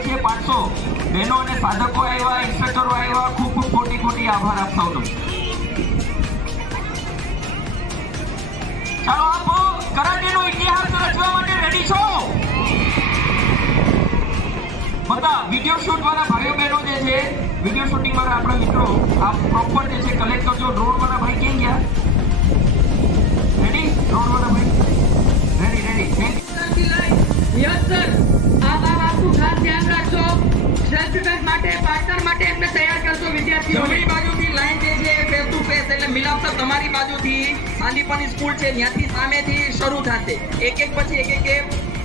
જે 500 બહેનો અને સાધકો આવ્યા, ઇન્સ્ટ્રક્ટરો આવ્યા, ખૂબ ખૂબ કોટી આભાર આપ સૌનો. ચાલો આપ કરાટેનો ઇતિહાસ રચવા માટે રેડી છો? બધા વિડીયો શૂટ વાળા ભાઈઓ બહેનો જે છે, વિડીયો શૂટિંગ વાળા આપણા મિત્રો આપ પ્રોપર જે છે કલેક્ટ કરજો. ડ્રોન વાળા ભાઈ કેમ ગયા? રેડી? ડ્રોન વાળા ભાઈ રેડી. Yes sir. આ વાતનું ખાસ ધ્યાન રાખજો. સેલ્ફ ડિફેન્સ માટે પાર્ટનર માટે એમને તૈયાર કરજો વિદ્યાર્થીઓ. જમણી બાજુથી લાઈન જે છે ફેસ ટુ ફેસ એટલે મિલાપ સર તમારી બાજુથી સાંદીપની સ્કૂલ છે ત્યાંથી સામેથી શરૂ થશે. એક પછી એક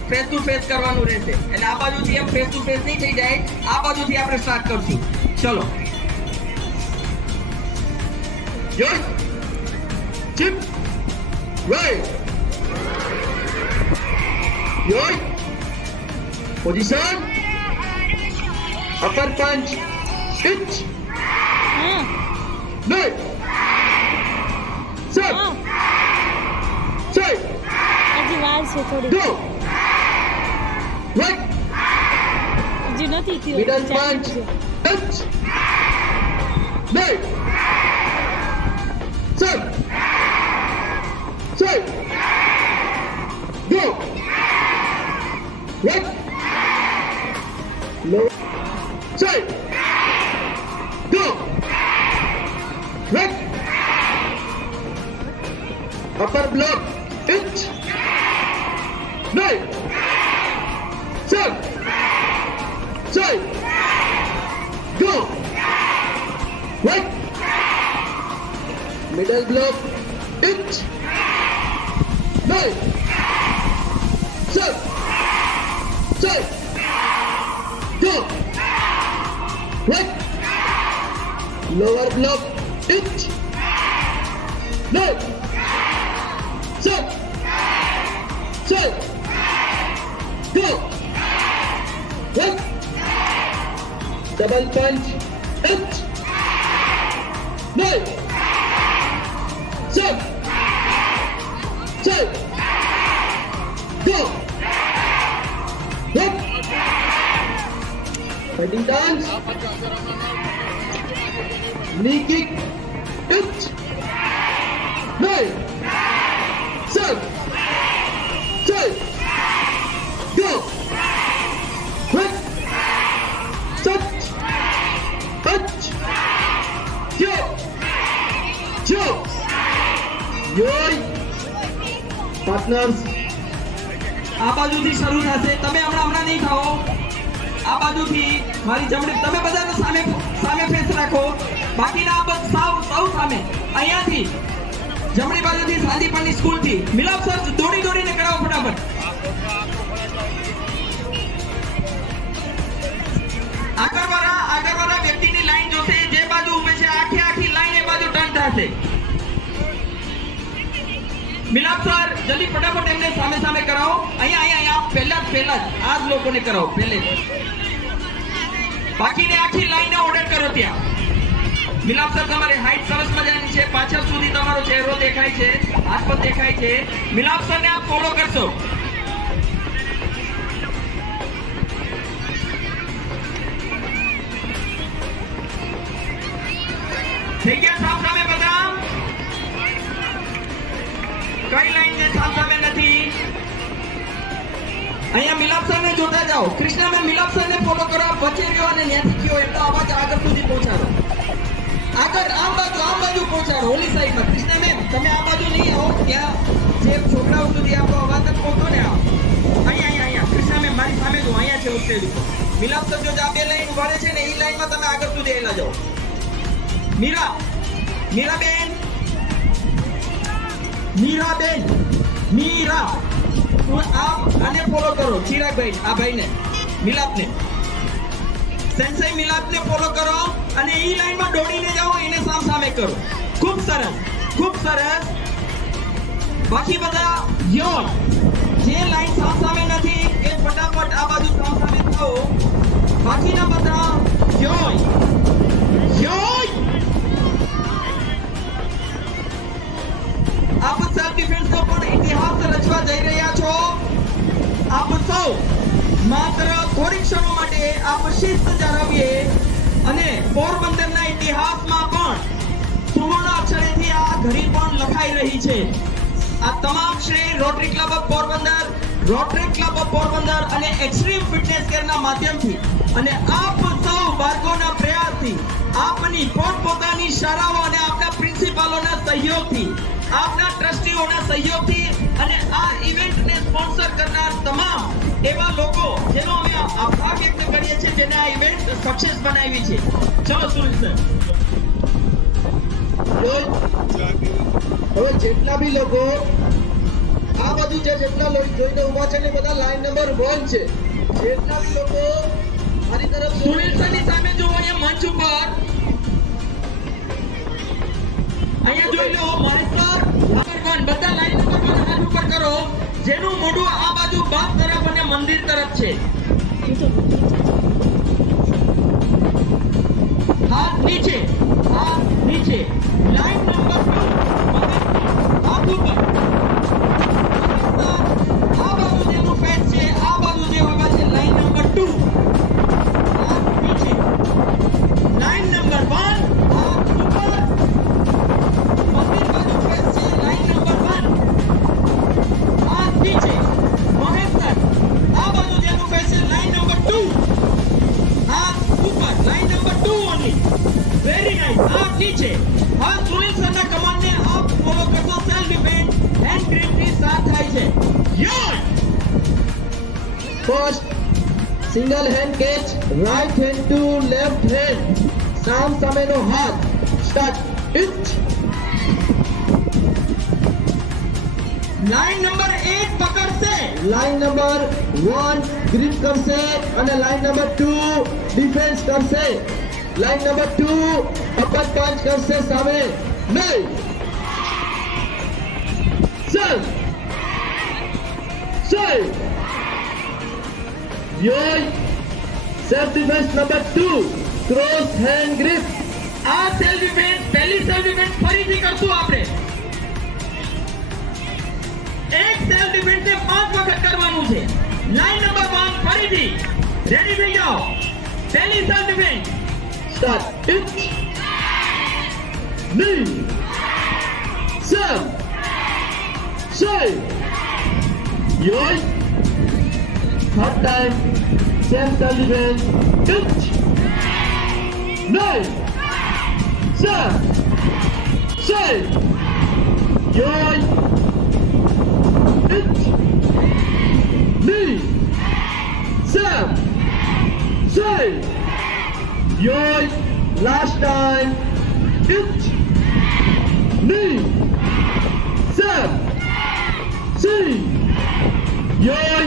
ફેસ ટુ ફેસ કરવાનું રહેશે. એટલે આ બાજુથી એમ ફેસ ટુ ફેસ નહીં થઈ જાય, આ બાજુથી આપણે સ્ટાર્ટ કરશું. ચલો yes chip right yes position upper punch hit night sir side હજી વાર છે થોડી. ગો રાઈટ હજી નથી થયું. Middle punch touch night sir side go right low side go right upper block hit right side side go right middle block hit right side side go right lower block hit right side side go right double punch hit right side side go right fighting dance knee kick hit right side side go right set touch yo yo yo partners આ બાજુથી શરૂ થશે. તમે હમણાં નહીં થાઓ. આ બાજુથી મારી જમણી, તમે બધાને સામે ફેસ રાખો. બાકીના આ બધ સૌ સામે. અહીંયાથી જમણી બાજુથી સાંદીપની સ્કૂલથી મિલાપ સર દોડીને કરાવો ફટાફટ. આગળવાળા વ્યક્તિની લાઈન જોશે. જે બાજુ ઊભે છે આખી લાઈન એ બાજુ ટર્ન થશે. મિલાપ સર જલ્દી ફટાફટ એમને સામે કરાવો. અહીંયા પહેલા જ આ જ લોકોને કરાવો પહેલે. બાકીને આખી લાઈને ઓર્ડર કરો ત્યાં. મિલાપ સર તમારી હાઈટ સરસ મજાની છે. પાછળ સુધી તમારો ચહેરો દેખાય છે, હાથ પણ દેખાય છે. મિલાપ સરને આપ ફોલો કરશો. થઈ ગયા સામે બધા? કઈ લાઈન ને સામે નથી? અહીંયા મિલાપ સરને જોતા જાઓ. કૃષ્ણાબેન મિલાપ સરને ફોલો કરો. વચ્ચે રહ્યો અને ત્યાંથી કયો એટલો અવાજ આગળ સુધી પહોંચાડો. આગળ આમ બાજુ પહોંચાડો. ઓલી સાઈડમાં કૃષ્ણાબેન તમે આ બાજુ નહીં આવો. ત્યાં જે છોકરાઓ સુધી આપણો અવાજ જ પહોંચો ને. અહીંયા કૃષ્ણાબેન મારી સામે જો. અહીંયા છે સ્ટેજ ઉપર. મિલાપ સર જો આ બે લાઈન ઉભા છે ને એ લાઈનમાં તમે આગળ સુધી આવેલા જાઓ. મીરાબેન આને ફોલો કરો. ચિરાગભાઈ આ ભાઈને મિલાપને સેન્સાઈ મિલાપને ફોલો કરો અને ઈ લાઈનમાં દોડીને જાઓ. એને સામે કરો. ખૂબ સરસ. બાકી બધા યો જે લાઈન સામે નથી એ ફટાફટ આ બાજુ સામે થાઓ. બાકીના બધા યો આપ સેલ્ફ ડિફેન્સ નો પણ ઇતિહાસ રચવા જઈ રહ્યા છો. આપ સૌ માત્ર થોડી ક્ષણો માટે આપ શિસ્ત જાળવીએ અને પોરબંદરના ઇતિહાસમાં પણ સુવર્ણ અક્ષરેથી આ ઘડી પણ લખાઈ રહી છે. આ તમામ શ્રેય રોટરી ક્લબ ઓફ પોરબંદર અને એક્સ્ટ્રીમ ફિટનેસ કેરના માધ્યમથી અને આપ સૌ બાળકોના પ્રયાસથી, આપની પોતપોતાની શાળાઓ અને આપના પ્રિન્સિપાલોના સહયોગથી, આપના ટ્રસ્ટીઓના સહયોગથી અને આ ઇવેન્ટને સ્પોન્સર કરનાર તમામ એવા લોકો જેનો અમે આભાર વ્યક્ત કરીએ છીએ, જેને આ ઇવેન્ટ સક્સેસ બનાવી છે. ચલો સુનિલ સર. હવે જેટલા બી લોકો આ બાજુ છે, જેટલા જોઈને ઉભા છે ને બધા લાઈન નંબર 1 છે. જેટલા બી લોકો મારી તરફ સુનિલ સરની સામે જો અહીંયા મંચ ઉપર અહીંયા જોઈ લો મહેશ સર નંબર 1 બધા લાઈન નંબર 1 હાથ ઉપર કરો. જેનું મોઢું આ બાજુ બાપ તરફ અને મંદિર તરફ છે. હાથ નીચે લાઈન નંબર 2 હાથ ઉપર. આ બાજુ જેનું ફેસ છે, આ બાજુ જે ઉભા છે લાઈન નંબર 2 હાથ નીચે. લાઈન નંબર 1 હાથ ઉપર. મંદિર બાજુ ફેસ છે લાઈન નંબર 1 હાથ નીચે. મહેશ સર આ બાજુ જેનું ફેસ છે લાઈન નંબર 2 હાથ ઉપર. Line number 2 only. Very nice. હાથ નીચે. હવે સુનિલ સરના કમાન્ડને આપ ફોલો કરશો. સેલ્ફ ડિફેન્સ હેન્ડ ગ્રીપથી સ્ટાર્ટ થાય છે. Your first single hand catch, right hand to left hand, સામેનો હાથ. સ્ટાર્ટ. ઇટ. લાઈન નંબર 1 પકડશે. લાઈન નંબર 1 ગ્રીપ કરશે અને લાઈન નંબર 2 ડિફેન્સ કરશે. લાઈન નંબર 2 અપર પંચ કરશે સામે. નહીં. સર યોય. Self defence number 2 cross hand grip. આ સેલ્ફ ડિફેન્સ પહેલી સેલ્ફ ડિફેન્સ ફરીથી કરશું આપણે. એક સેલ્ફ ડિફેન્સ ને 5 વખત કરવાનું છે. લાઈન નંબર 1 ફરીથી રેડી થઈ જાઓ. પહેલી સેલ્ફ ડિફેન્સ સ્ટાર્ટ. ઇટ. નહીં. સર યોય. Third time same self defence. It. નહીં. સર યોય. It. knee, Sam, say, yoy, last time, it, knee, Sam, see, yoy,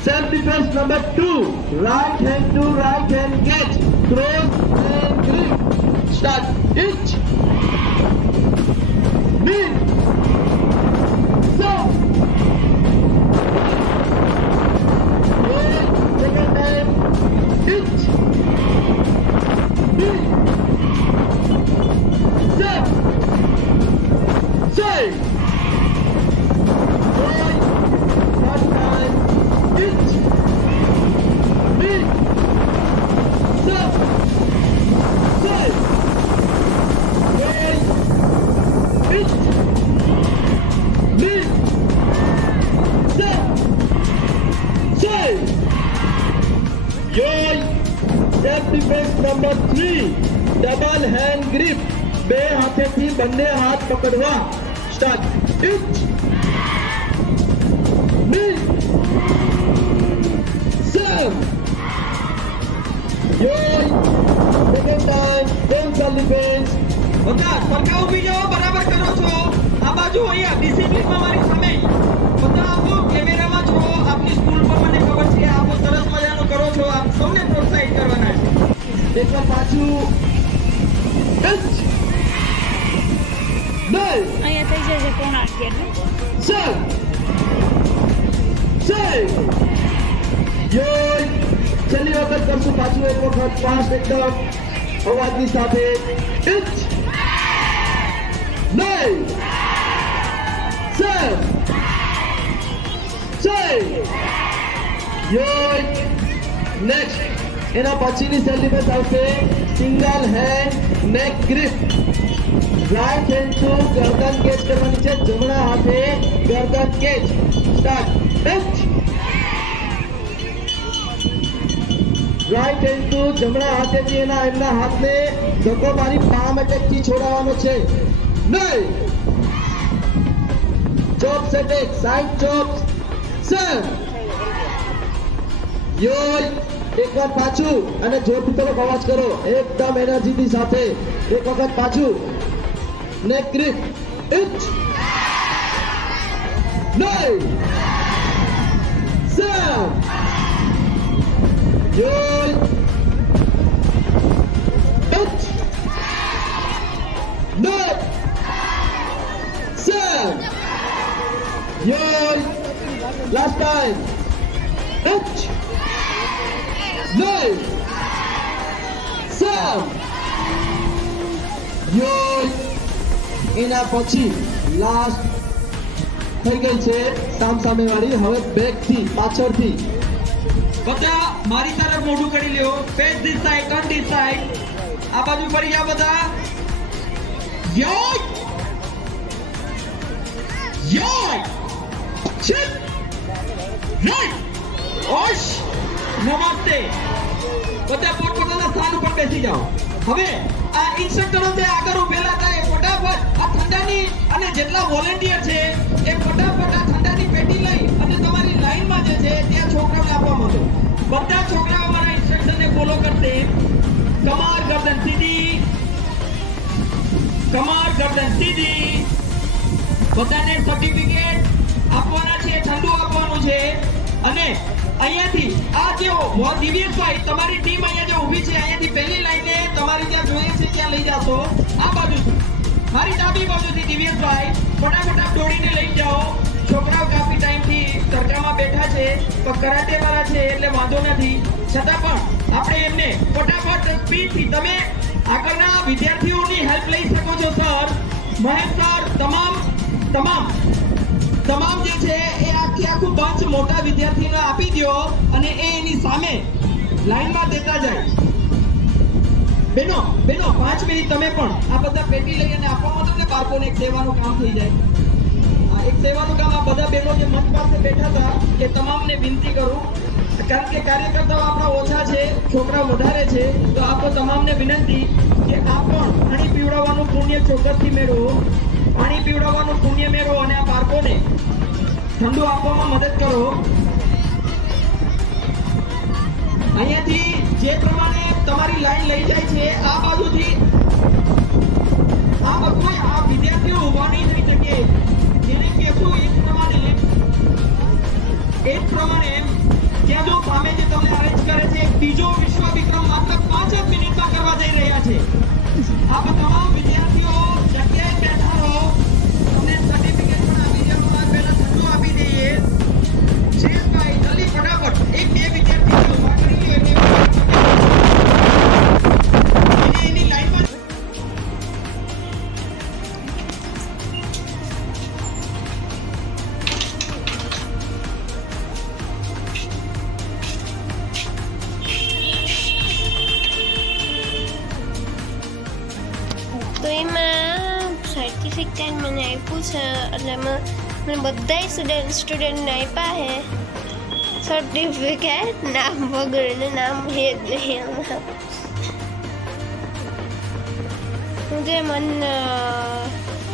self-defense number 2, right hand to right hand catch, cross and grip, start, it, knee, Sam, second time, it, knee, Sam, say, last time, it, knee, Sam, say, it, knee, Sam, say, yoy, self-defense number 3, double hand grip, બે હાથેથી બંને હાથ પકડવા, start, it, knee, Sam, yoy, second time, then self-defense, બધા સરખા ઊભી જાઓ, બરાબર કરો છો. આ બાજુ અહીંયા ડિસિપ્લિનમાં મારી સામે બધા આપો, કેમેરામાં જુઓ. આપની સ્કૂલ પર મને ખબર છે આપો સરસ મજાનું કરો છો. આપ સૌને પ્રોત્સાહિત કરવાના છે. એકવાર પાછું, it, knee, અહીંયા થઈ જશે 9:30. Sam, say, yoy, છેલ્લી વખત કરશું પાછું એક વખત ફાસ્ટ એકદમ અવાજની સાથે, it, knee, Sam, say, yoy, next, એના પછીની સેલ્ફ ડિફેન્સ આવશે સિંગલ હેન્ડ નેક ગ્રીપ, રાઈટ હેન્ડ ટુ ગરદન કેચ કરવાની છે, જમણા હાથે ગરદન catch, start, right hand two જમણા હાથેથી એમના હાથને ધક્કો મારી પામ એટેકથી છોડાવવાનો છે, નહીં, chops attack, side chops, sir, યોય, એકવાર પાછું અને જોરથી તરફ અવાજ કરો, એકદમ એનર્જીની સાથે, એક વખત પાછું, નેક ગ્રીપ, ઇટ, નહીં, સર, યોય, ઇટ, નહીં, સર, યોય, લાસ્ટ ટાઈમ, ઇટ, નહીં, સર, યોય, એના પછી લાસ્ટ થઈ ગઈ છે સામસામે વાળી, હવે બેક થી પાછળથી બધા મારી તરફ મોઢું કરી લ્યો. Face this side, turn this side. આ બાજુ ફરી જાઓ બધા. યોય, યોય, શિટ, રાઈટ, ઓશ, નમસ્તે. બધા પોતપોતાના સ્થાન ઉપર બેસી જાઓ. હવે આ ઇન્સ્ટ્રક્ટરો જે આગળ ઉભેલા હતા એ ફટાફટ આ ઠંડાની અને જેટલા વોલેન્ટિયર છે એ ફટાફટ આ ઠંડાની પેટી લઈ અને તમારી લાઈનમાં જે છે ત્યાં છોકરાઓને આપવા માંડો. બધા છોકરાઓ મારા ઇન્સ્ટ્રક્શનને ફોલો કરશે. કમર ગરદન સીધી, કમર ગરદન સીધી. બધાને સર્ટિફિકેટ આપવાના છે, ઠંડુ આપવાનું છે. અને અહીંયાથી આ જે દિવ્યેશભાઈ તમારી ટીમ અહીંયા જે ઊભી છે અહીંયાથી પહેલી લાઈને તમારી જ્યાં જોઈએ છે ત્યાં લઈ જાશો. આ બાજુથી મારી ડાબી બાજુથી દિવ્યેશભાઈ ફટાફટ આપ દોડીને લઈ જાઓ. છોકરાઓ કાફી ટાઈમથી તડકામાં બેઠા છે, પણ કરાટે વાળા છે એટલે વાંધો નથી. છતાં પણ આપણે એમને ફટાફટ સ્પીડથી તમે આગળના વિદ્યાર્થીઓની હેલ્પ લઈ શકો છો. સર, મહેશ સર, તમામ જે છે એ આખું બંચ મોટા વિદ્યાર્થીઓને આપી દો અને એની સામે લાઈનમાં દેતા જાય. બેનો 5 મિનિટ તમે પણ આ બધા પેટી લઈ અને આપવામાં તમને બાળકોને એક સેવાનું કામ થઈ જાય. આ એક સેવાનું કામ આ બધા બહેનો જે મંચ પાસે બેઠા હતા એ તમામને વિનંતી કરું, કારણ કે કાર્યકર્તાઓ આપણા ઓછા છે, છોકરા વધારે છે, તો આપો તમામને વિનંતી કે આપ પણ પાણી પીવડાવવાનું પુણ્ય ચોક્કસથી મેળવો. પાણી પીવડાવવાનું પુણ્ય મેળવો અને આ બાળકોને ઠંડુ આપવામાં મદદ કરો. અહીંયાથી જે પ્રમાણે તમારી લાઈન લઈ જાય છે આ બાજુથી આ બધું આ વિદ્યાર્થીઓ ઊભા નહીં થઈ શકે જેને કહેશું એ પ્રમાણે ત્યાં જો સામે જે તમને અરેન્જ કરે છે ત્રીજો વિશ્વ વિક્રમ માત્ર 5 જ મિનિટમાં કરવા જઈ રહ્યા છે આ તમામ વિદ્યાર્થીઓ જગ્યાએ બેઠા રહો તમને સર્ટિફિકેટ પણ આપી દેવામાં પહેલા ઠંડુ આપી દઈએ શેષભાઈ જલ્દી ફટાફટ એક બે વિદ્યાર્થીઓ ઊભા કરીએ એટલે એની લાઈનમાં તો એમાં સર્ટિફિકેટ મને આપ્યું છે એટલે મને બધાય સ્ટુડન્ટને આપ્યા છે સર્ટિફિકેટ નામ વગરને નામ હે જ નહીં આમાં હું જે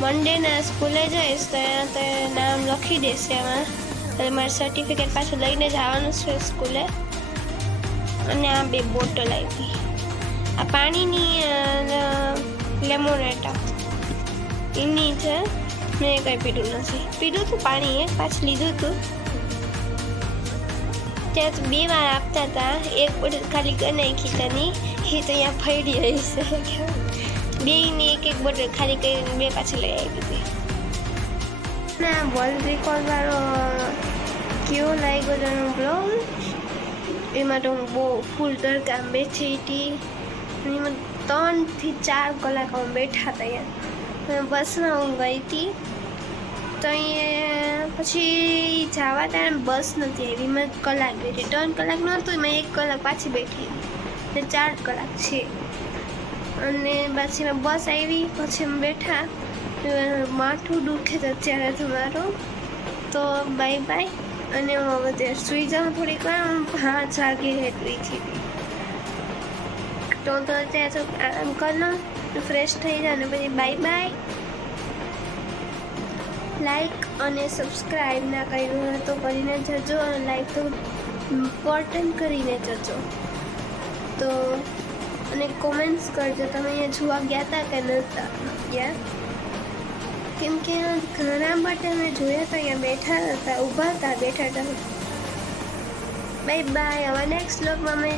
મંડેના સ્કૂલે જઈશ ત્યાં તે નામ લખી દેશે એમાં એટલે મારે સર્ટિફિકેટ પાછું લઈને જવાનું છે સ્કૂલે અને આ 2 બોટલ આપી આ પાણીની લેમોનેટા એની છે મેં કંઈ પીધું નથી પીધું હતું પાણી એક પાછું લીધું હતું ત્યાં તો 2 વાર આપતા હતા એક બોટલ ખાલી કરી નાખી ત્યાંની એ તો અહીંયા ફરી રહી છે બેની એક બોટલ ખાલી કરીને 2 પાછી લઈ આવી હતી ના વર્લ્ડ રેકોર્ડ વાળો કેવો લાગ્યો તેનો બ્લોગ એમાં તો હું બહુ ફૂલ તડકા બેઠી હતી એમાં 3 થી 4 કલાક અમે બેઠા હતા અહીંયા બસમાં હું ગઈ હતી તો અહીંયા પછી જવા ટાઈમ બસ નથી આવી મેં કલાક બેઠી 3 કલાક નહોતું એમાં 1 કલાક પાછી બેઠી એટલે 4 કલાક છે અને પછી મેં બસ આવી પછી અમે બેઠા માથું દુખે તો અત્યારે તમારું તો બાય બાય અને હું હવે ત્યારે સૂઈ જાઉં થોડીક વાર 5 વાગે એટલી હતી તો અત્યારે તો આરામ કરનો ફ્રેશ થઈ જાય અને પછી બાય બાય લાઈક અને સબસ્ક્રાઈબ ના કર્યું હોય તો કરીને જજો અને લાઈક તો ઇમ્પોર્ટન્ટ કરીને જજો તો અને કોમેન્ટ્સ કરજો તમે અહીંયા જોવા ગયા હતા કે નહોતા ગયા કેમ કે ઘણા માટે અમે જોયા હતા અહીંયા બેઠા હતા ઊભા હતા બેઠા હતા બાય બાય હવે નેક્સ્ટ બ્લોગમાં અમે